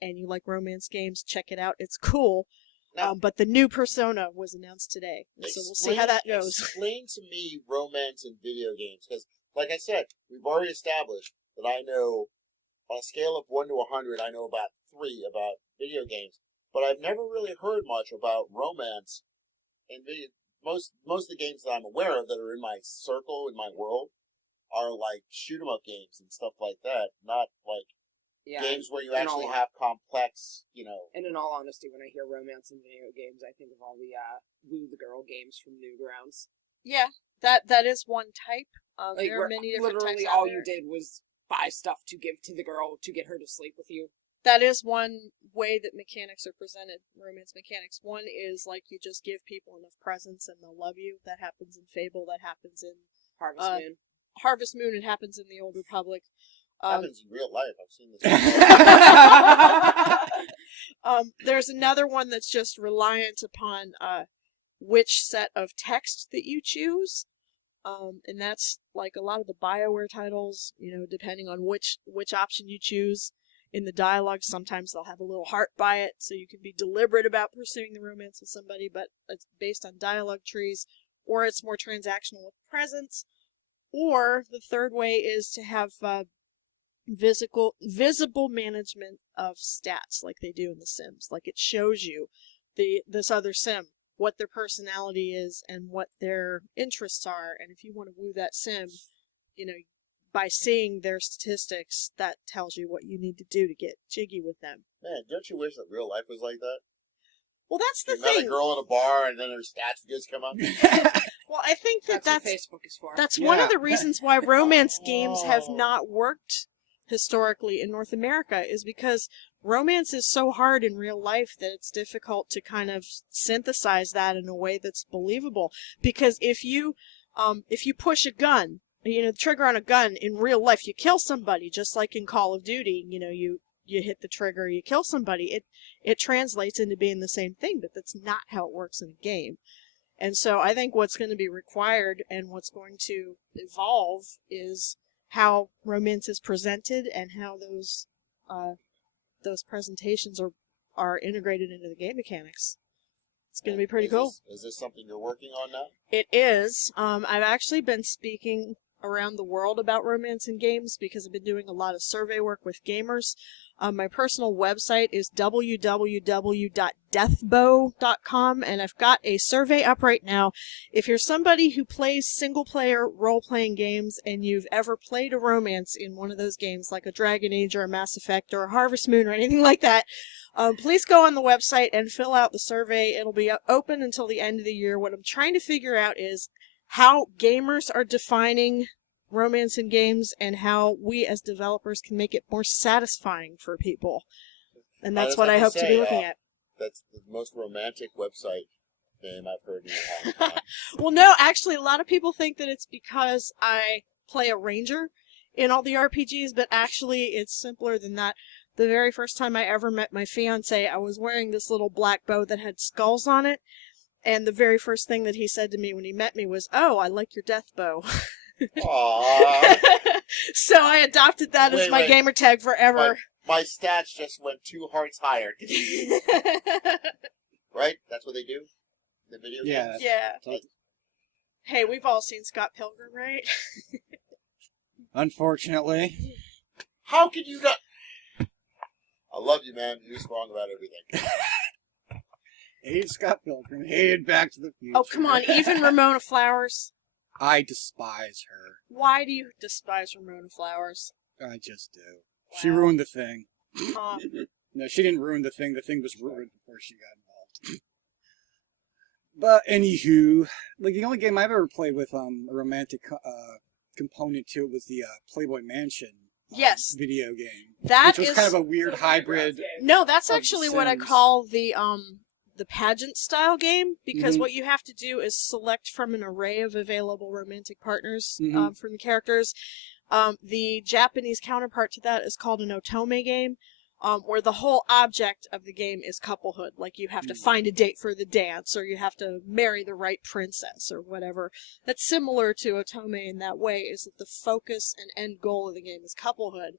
and you like romance games, check it out. It's cool. Now, But the new Persona was announced today, so we'll see how that goes. Explain to me romance in video games, because, like I said, we've already established that I know, on a scale of 1 to 100, I know about 3 about video games, but I've never really heard much about romance in video. Most of the games that I'm aware of that are in my circle, in my world, are like shoot-'em-up games and stuff like that, not like games where you actually have complex, And in all honesty, when I hear romance in video games, I think of all the Woo the Girl games from Newgrounds. Yeah, that is one type. Like, there are many different types literally out all there. you did was buy stuff to give to the girl to get her to sleep with you. That is one way that mechanics are presented, romance mechanics. One is like you just give people enough presents and they'll love you. That happens in Fable, that happens in Harvest Moon. Harvest Moon, it happens in the Old Republic. happens in real life. I've seen this. There's another one that's just reliant upon which set of text that you choose. And that's like a lot of the BioWare titles, depending on which option you choose in the dialogue. Sometimes they'll have a little heart by it, so you can be deliberate about pursuing the romance with somebody, but it's based on dialogue trees, or it's more transactional with presence. Or the third way is to have visible management of stats like they do in The Sims. Like it shows you this other sim, what their personality is and what their interests are. And if you want to woo that sim, by seeing their statistics, that tells you what you need to do to get jiggy with them. Man, don't you wish that real life was like that? Well, that's the you thing. met a girl in a bar and then her stats would just come up. Well, I think that's what Facebook is for. That's one of Yeah. the reasons why romance games have not worked historically in North America, is because romance is so hard in real life that it's difficult to kind of synthesize that in a way that's believable. Because if you push a gun, the trigger on a gun in real life, you kill somebody, just like in Call of Duty, you hit the trigger, you kill somebody. It translates into being the same thing, but that's not how it works in a game. And so I think what's going to be required and what's going to evolve is how romance is presented and how those presentations are integrated into the game mechanics. It's going to be pretty cool. Is this something you're working on now? It is. I've actually been speaking around the world about romance in games because I've been doing a lot of survey work with gamers. My personal website is www.deathbow.com, and I've got a survey up right now. If you're somebody who plays single-player role-playing games and you've ever played a romance in one of those games, like a Dragon Age or a Mass Effect or a Harvest Moon or anything like that, please go on the website and fill out the survey. It'll be open until the end of the year. What I'm trying to figure out is how gamers are defining romance in games and how we as developers can make it more satisfying for people. And that's what I hope to be looking at. That's the most romantic website name I've heard in a long time. Well, no, actually, a lot of people think that it's because I play a ranger in all the RPGs, but actually it's simpler than that. The very first time I ever met my fiancé, I was wearing this little black bow that had skulls on it, and the very first thing that he said to me when he met me was, "Oh, I like your death bow." Aww. So I adopted that as my gamer tag forever. My stats just went 2 hearts higher. Right? That's what they do? The video games? Yeah. Hey, we've all seen Scott Pilgrim, right? Unfortunately. How can you not... I love you, man. You're just wrong about everything. Hated Scott Pilgrim. Hated Back to the Future. Oh, come on. Even Ramona Flowers. I despise her. Why do you despise Ramona Flowers? I just do. Wow. She ruined the thing. Huh. No, she didn't ruin the thing. The thing was ruined before she got involved. But anywho, like the only game I've ever played with a romantic component to it was the Playboy Mansion. Yes. Video game. That which was kind of a weird hybrid. No, that's of actually The what I Sims. call the pageant style game, because what you have to do is select from an array of available romantic partners from the characters. The Japanese counterpart to that is called an otome game, where the whole object of the game is couplehood. Like you have to find a date for the dance, or you have to marry the right princess, or whatever. That's similar to otome in that way, is that the focus and end goal of the game is couplehood.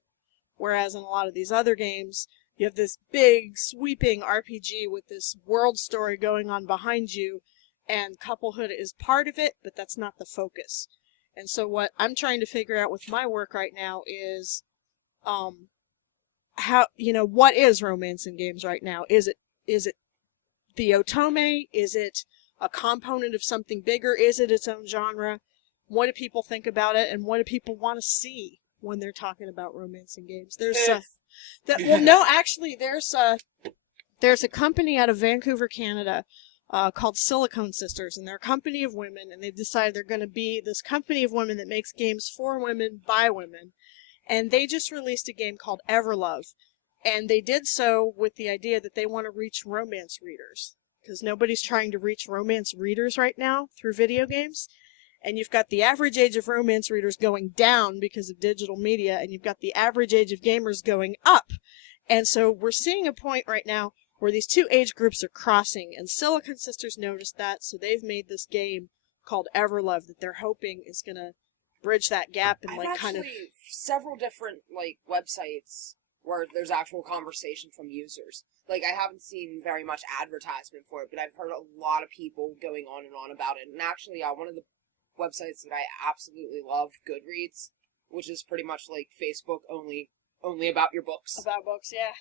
Whereas in a lot of these other games, you have this big, sweeping RPG with this world story going on behind you, and couplehood is part of it, but that's not the focus. And so what I'm trying to figure out with my work right now is, how, what is romance in games right now? Is it the otome? Is it a component of something bigger? Is it its own genre? What do people think about it, and what do people want to see when they're talking about romance in games? There's a company out of Vancouver, Canada, called Silicone Sisters, and they're a company of women, and they've decided they're going to be this company of women that makes games for women by women. And they just released a game called Everlove, and they did so with the idea that they want to reach romance readers, because nobody's trying to reach romance readers right now through video games. And you've got the average age of romance readers going down because of digital media, and you've got the average age of gamers going up. And so we're seeing a point right now where these two age groups are crossing, and Silicon Sisters noticed that, so they've made this game called Everlove that they're hoping is going to bridge that gap and I've actually several different like websites where there's actual conversation from users. Like, I haven't seen very much advertisement for it, but I've heard a lot of people going on and on about it. And actually, one of the websites that I absolutely love, Goodreads, which is pretty much like Facebook only about your books. About books, yeah.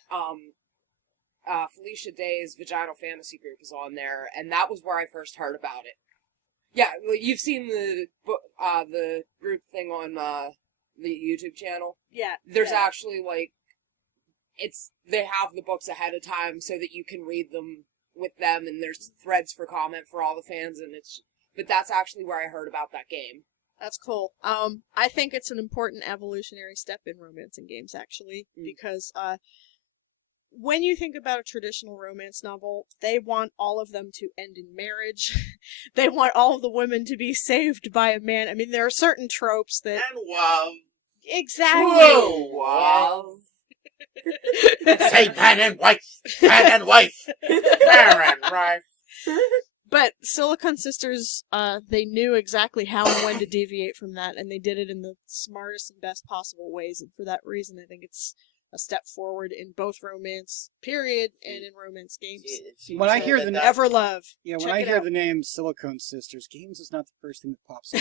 Felicia Day's Vaginal Fantasy Group is on there, and that was where I first heard about it. Yeah, you've seen the group thing on the YouTube channel. Yeah. There's actually like they have the books ahead of time so that you can read them with them, and there's threads for comment for all the fans, but that's actually where I heard about that game. That's cool. I think it's an important evolutionary step in romance and games, actually, because when you think about a traditional romance novel, they want all of them to end in marriage. They want all of the women to be saved by a man. I mean, there are certain tropes that... And love. Exactly. Whoa, Love. Say man and wife. Man and wife. Man and wife. But Silicon Sisters, they knew exactly how and when to deviate from that, and they did it in the smartest and best possible ways. And for that reason, I think it's a step forward in both romance, period, and in romance games. When I hear the Everlove. Yeah, when Check I it hear out. the name Silicone Sisters, games is not the first thing that pops up.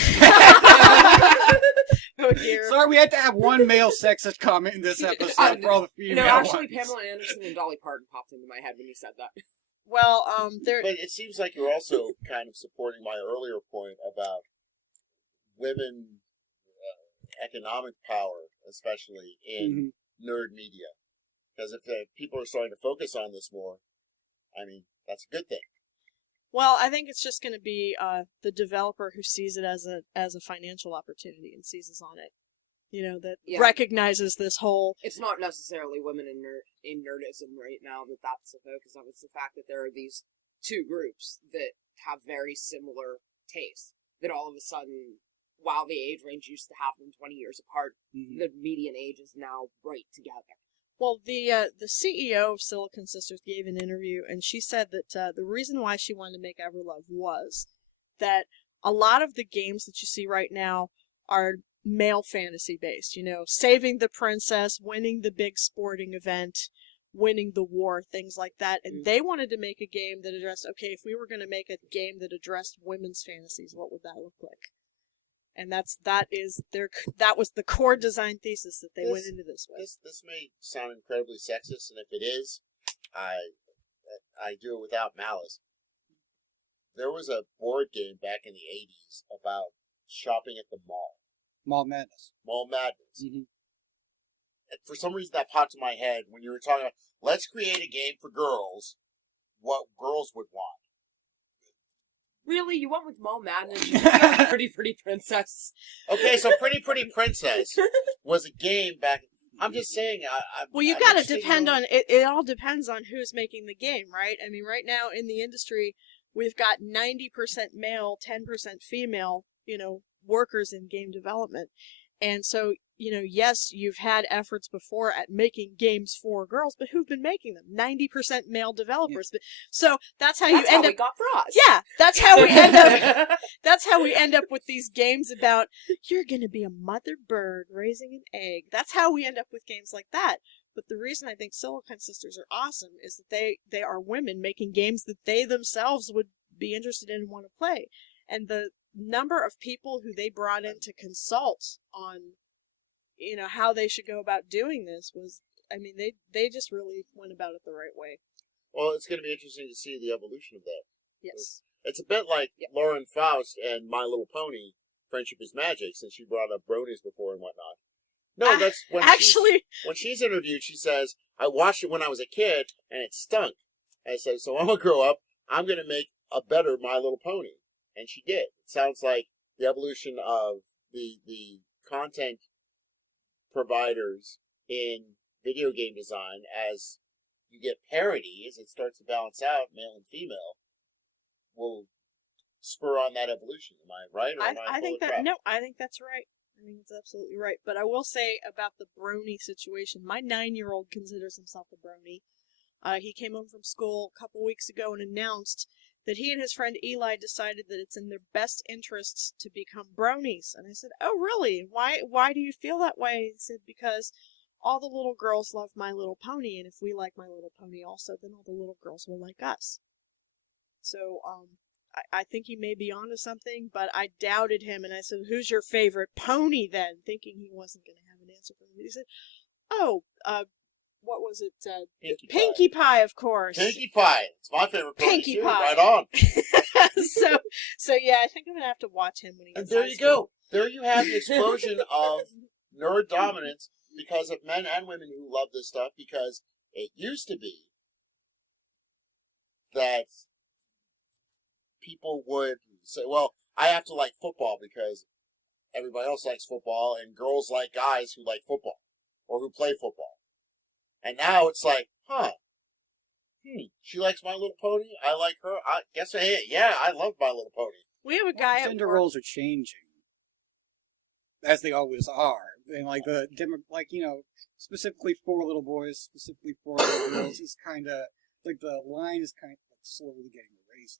Oh dear. Sorry, we had to have one male sexist comment in this episode for all the female No, actually, ones. Pamela Anderson and Dolly Parton popped into my head when you said that. Well, there. But it seems like you're also kind of supporting my earlier point about women economic power, especially in nerd media. Because if people are starting to focus on this more, I mean, that's a good thing. Well, I think it's just going to be the developer who sees it as a financial opportunity and seizes on it. You know, that recognizes this whole... It's not necessarily women in nerdism right now that's the focus of. It's the fact that there are these two groups that have very similar tastes. That all of a sudden, while the age range used to have them 20 years apart, the median age is now right together. Well, the CEO of Silicon Sisters gave an interview, and she said that the reason why she wanted to make Everlove was that a lot of the games that you see right now are male fantasy based, you know, saving the princess, winning the big sporting event, winning the war, things like that. And they wanted to make a game that addressed, okay, if we were going to make a game that addressed women's fantasies, what would that look like? And that was the core design thesis that they went into this with. This may sound incredibly sexist, and if it is, I do it without malice. There was a board game back in the 80s about shopping at the mall. Mall Madness. Mall Madness. And for some reason that popped in my head when you were talking about, let's create a game for girls, what girls would want. Really? You went with Mall Madness? You got Pretty Pretty Princess. Okay, so Pretty Pretty Princess was a game back... I'm just saying... Well, you gotta depend on... It all depends on who's making the game, right? I mean, right now in the industry, we've got 90% male, 10% female, you know, workers in game development. And so, you know, yes, you've had efforts before at making games for girls, but who've been making them? 90% male developers. So that's how you end up... we got bras. Yeah, that's how we end up... That's how we end up with these games about, you're gonna be a mother bird raising an egg. That's how we end up with games like that. But the reason I think Silicon Sisters are awesome is that they are women making games that they themselves would be interested in and want to play. And the number of people who they brought in to consult on, you know, how they should go about doing this was, I mean, they just really went about it the right way. Well, it's going to be interesting to see the evolution of that. Yes. It's a bit like Lauren Faust and My Little Pony, Friendship is Magic, since she brought up bronies before and whatnot. No, that's when when she's interviewed, she says, I watched it when I was a kid, and it stunk. I said, so I'm going to grow up, I'm going to make a better My Little Pony. And she did. It sounds like the evolution of the content providers in video game design, as you get parity, as it starts to balance out male and female, will spur on that evolution. Am I right? Or I think that I think that's right. I think it's absolutely right. But I will say about the brony situation, my 9-year-old considers himself a brony. He came home from school a couple weeks ago and announced that he and his friend Eli decided that it's in their best interests to become bronies. And I said, oh, really? Why do you feel that way? He said, because all the little girls love My Little Pony, and if we like My Little Pony also, then all the little girls will like us. So, I think he may be onto something, but I doubted him, and I said, who's your favorite pony then? Thinking he wasn't going to have an answer for me. He said, oh, what was it? Pinkie Pie, of course. Pinkie Pie. It's my favorite pony Pinkie too. Pie. Right on. so yeah, I think I'm going to have to watch him when he And gets there high you school. go. There you have the explosion of nerd dominance because of men and women who love this stuff, because it used to be that people would say, well, I have to like football because everybody else likes football, and girls like guys who like football or who play football. And now it's like, she likes My Little Pony. I like her. I guess I love My Little Pony. We have a guy at Gender work. roles are changing, as they always are. And specifically for little boys, specifically for little girls, is kind of like the line is kind of slowly getting erased.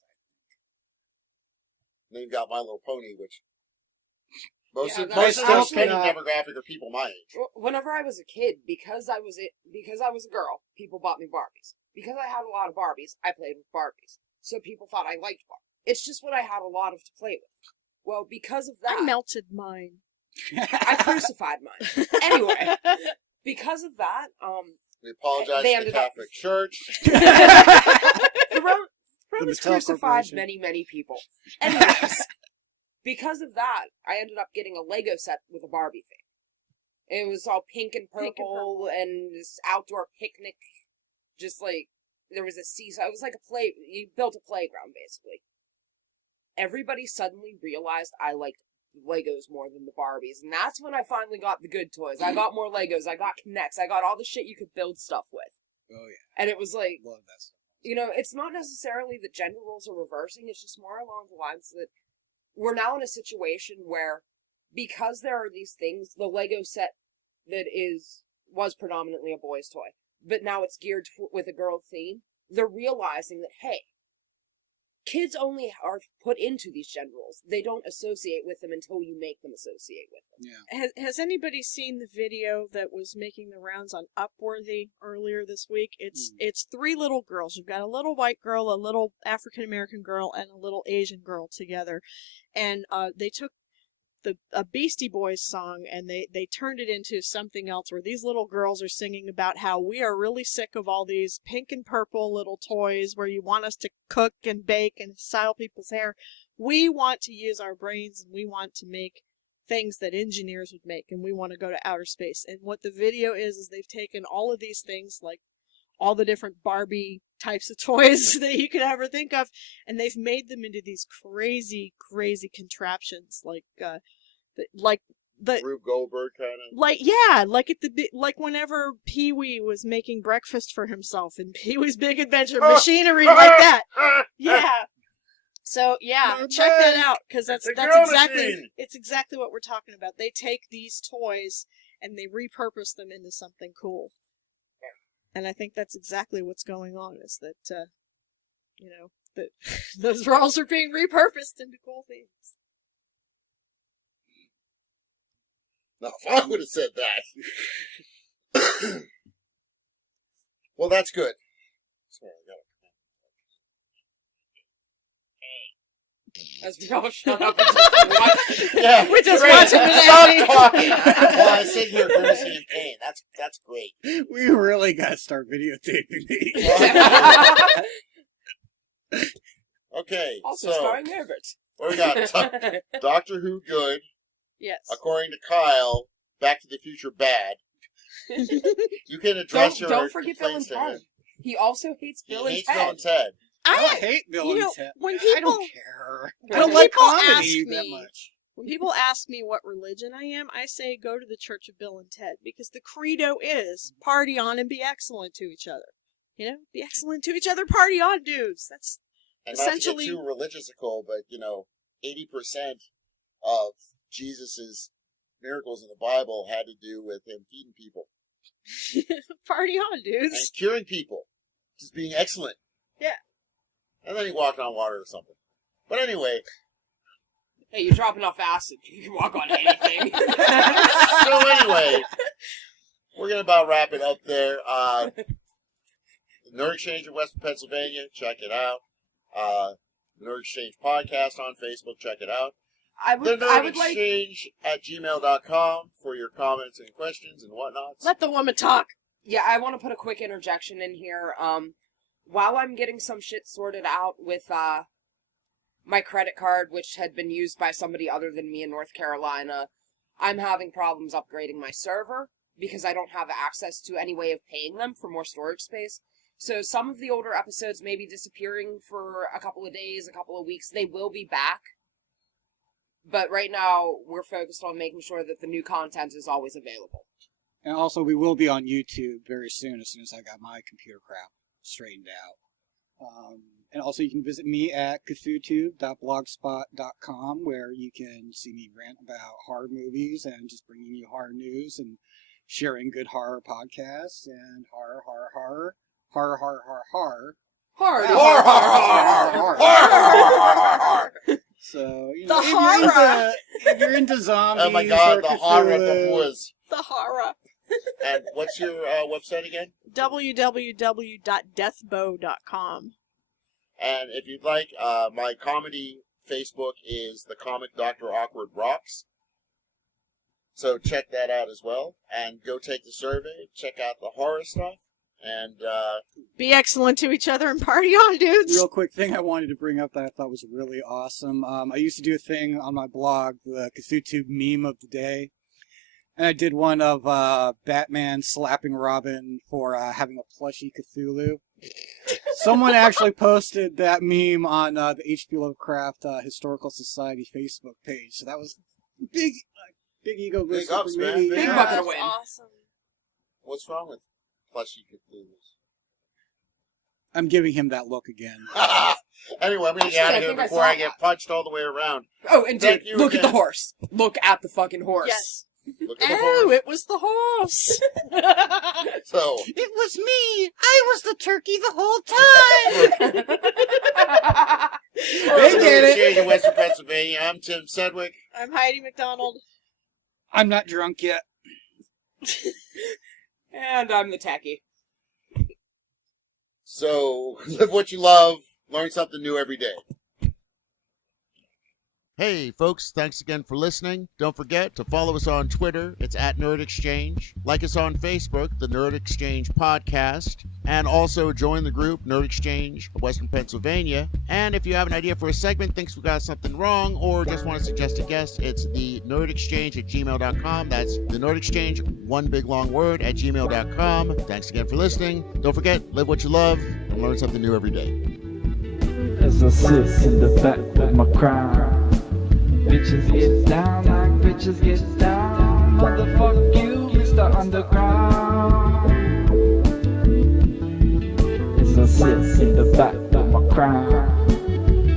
And then you've got My Little Pony, which most Yeah, of that's the still spending cannot- demographic are people my age. Whenever I was a kid, because I was a girl, people bought me Barbies. Because I had a lot of Barbies, I played with Barbies. So people thought I liked Barbies. It's just what I had a lot of to play with. Well, because of that, I melted mine. I crucified mine. Anyway, because of that, We apologize They to the ended up- Catholic Church. the Romans Mattel crucified Corporation. many, many people. Anyways, because of that, I ended up getting a Lego set with a Barbie thing. It was all pink and purple, and this outdoor picnic. Just like, there was a seesaw. It was like you built a playground, basically. Everybody suddenly realized I liked Legos more than the Barbies, and that's when I finally got the good toys. I got more Legos, I got Kinects, I got all the shit you could build stuff with. Oh yeah, And it was like, love that stuff. it's not necessarily that gender roles are reversing, it's just more along the lines that we're now in a situation where, because there are these things, the Lego set that was predominantly a boy's toy, but now it's geared with a girl theme, they're realizing that, hey, kids only are put into these gender roles. They don't associate with them until you make them associate with them. Yeah. Has anybody seen the video that was making the rounds on Upworthy earlier this week? It's three little girls. You've got a little white girl, a little African American girl, and a little Asian girl together, and they took a Beastie Boys song and they turned it into something else where these little girls are singing about how we are really sick of all these pink and purple little toys where you want us to cook and bake and style people's hair. We want to use our brains, and we want to make things that engineers would make, and we want to go to outer space. And what the video is they've taken all of these things, like all the different Barbie types of toys that you could ever think of, and they've made them into these crazy, crazy contraptions, like the Rube Goldberg kind of. like whenever Pee-wee was making breakfast for himself in Pee-wee's Big Adventure, machinery like that. Yeah. So yeah, check that out, because that's exactly what we're talking about. They take these toys and they repurpose them into something cool. And I think that's exactly what's going on, is that that those roles are being repurposed into cool things. No, if I would have said that. Well, that's good. Sorry, As we all shut up and just watch. Yeah, We're just great. watching the Stop ending. talking while I sit here grimacing in pain. That's great. We really gotta start videotaping these. Okay, Also so starring Herbert. what we got? Doctor Who good. Yes. According to Kyle, Back to the Future bad. You can address your Don't forget Bill and complaints to Ted. him. He also hates He Bill and hates Ted. Bill and Ted. I hate Bill you and know, Ted. when I people- don't care. I When don't like people comedy ask that me- much. When people ask me what religion I am, I say go to the Church of Bill and Ted, because the credo is party on and be excellent to each other. Be excellent to each other, party on, dudes. That's And essentially- not to get too religious-ical, but 80% of Jesus's miracles in the Bible had to do with him feeding people party on, and dudes. curing people, just being excellent. Yeah. And then he walked on water or something. But anyway. Hey, you're dropping off acid. You can walk on anything. So anyway, we're going to about wrap it up there. The Nerd Exchange in Western Pennsylvania, check it out. Nerd Exchange Podcast on Facebook, check it out. The Nerd Exchange at gmail.com for your comments and questions and whatnots. Let the woman talk. Yeah, I want to put a quick interjection in here. While I'm getting some shit sorted out with my credit card, which had been used by somebody other than me in North Carolina, I'm having problems upgrading my server because I don't have access to any way of paying them for more storage space. So some of the older episodes may be disappearing for a couple of days, a couple of weeks. They will be back. But right now, we're focused on making sure that the new content is always available. And also, we will be on YouTube very soon as I got my computer crap straightened out. And also, you can visit me at cthulhu.blogspot.com, where you can see me rant about horror movies and just bringing you horror news and sharing good horror podcasts and horror. So, you know, if you're into zombies, oh my god, the horror of the woods. The horror. And what's your website again? www.deathbow.com. And if you'd like, my comedy Facebook is The Comic Dr. Awkward Rocks. So check that out as well. And go take the survey. Check out the horror stuff. And be excellent to each other and party on, dudes. Real quick thing I wanted to bring up that I thought was really awesome. I used to do a thing on my blog, the Cthulhu meme of the day. And I did one of Batman slapping Robin for having a plushie Cthulhu. Someone actually posted that meme on the H.P. Lovecraft Historical Society Facebook page. So that was big ego boost for ups, me. man. Big Yeah. bucket of win. Awesome. what's wrong with plushie Cthulhu's? I'm giving him that look again. Anyway, I'm going to get out of here before I get punched all the way around. Oh, and Thank dude, you look again. at the horse. Look at the fucking horse. Yes. Look at the Oh, horse. it was the horse. So, It was me! I was the turkey the whole time! They get it. Exchange in Western Pennsylvania. I'm Tim Sedgwick. I'm Heidi McDonald. I'm not drunk yet. And I'm the techie. So, live what you love, learn something new every day. Hey, folks, thanks again for listening. Don't forget to follow us on Twitter. It's at Nerd Exchange. Like us on Facebook, the Nerd Exchange Podcast. And also join the group, Nerd Exchange, Western Pennsylvania. And if you have an idea for a segment, thinks we got something wrong, or just want to suggest a guest, it's the Nerd Exchange at gmail.com. That's the Nerd Exchange, one big long word, at gmail.com. Thanks again for listening. Don't forget, live what you love and learn something new every day. As I sit in the back with my crown, bitches get down like bitches get down. Motherfuck you, Mr. Underground. As I sit in the back with my crown,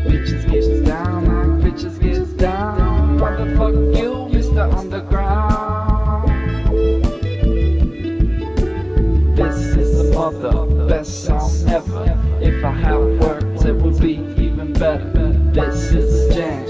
bitches get down like bitches get down. Motherfuck you, Mr. Underground. This is the mother best song ever. If I had words, it would be even better. This is the jam.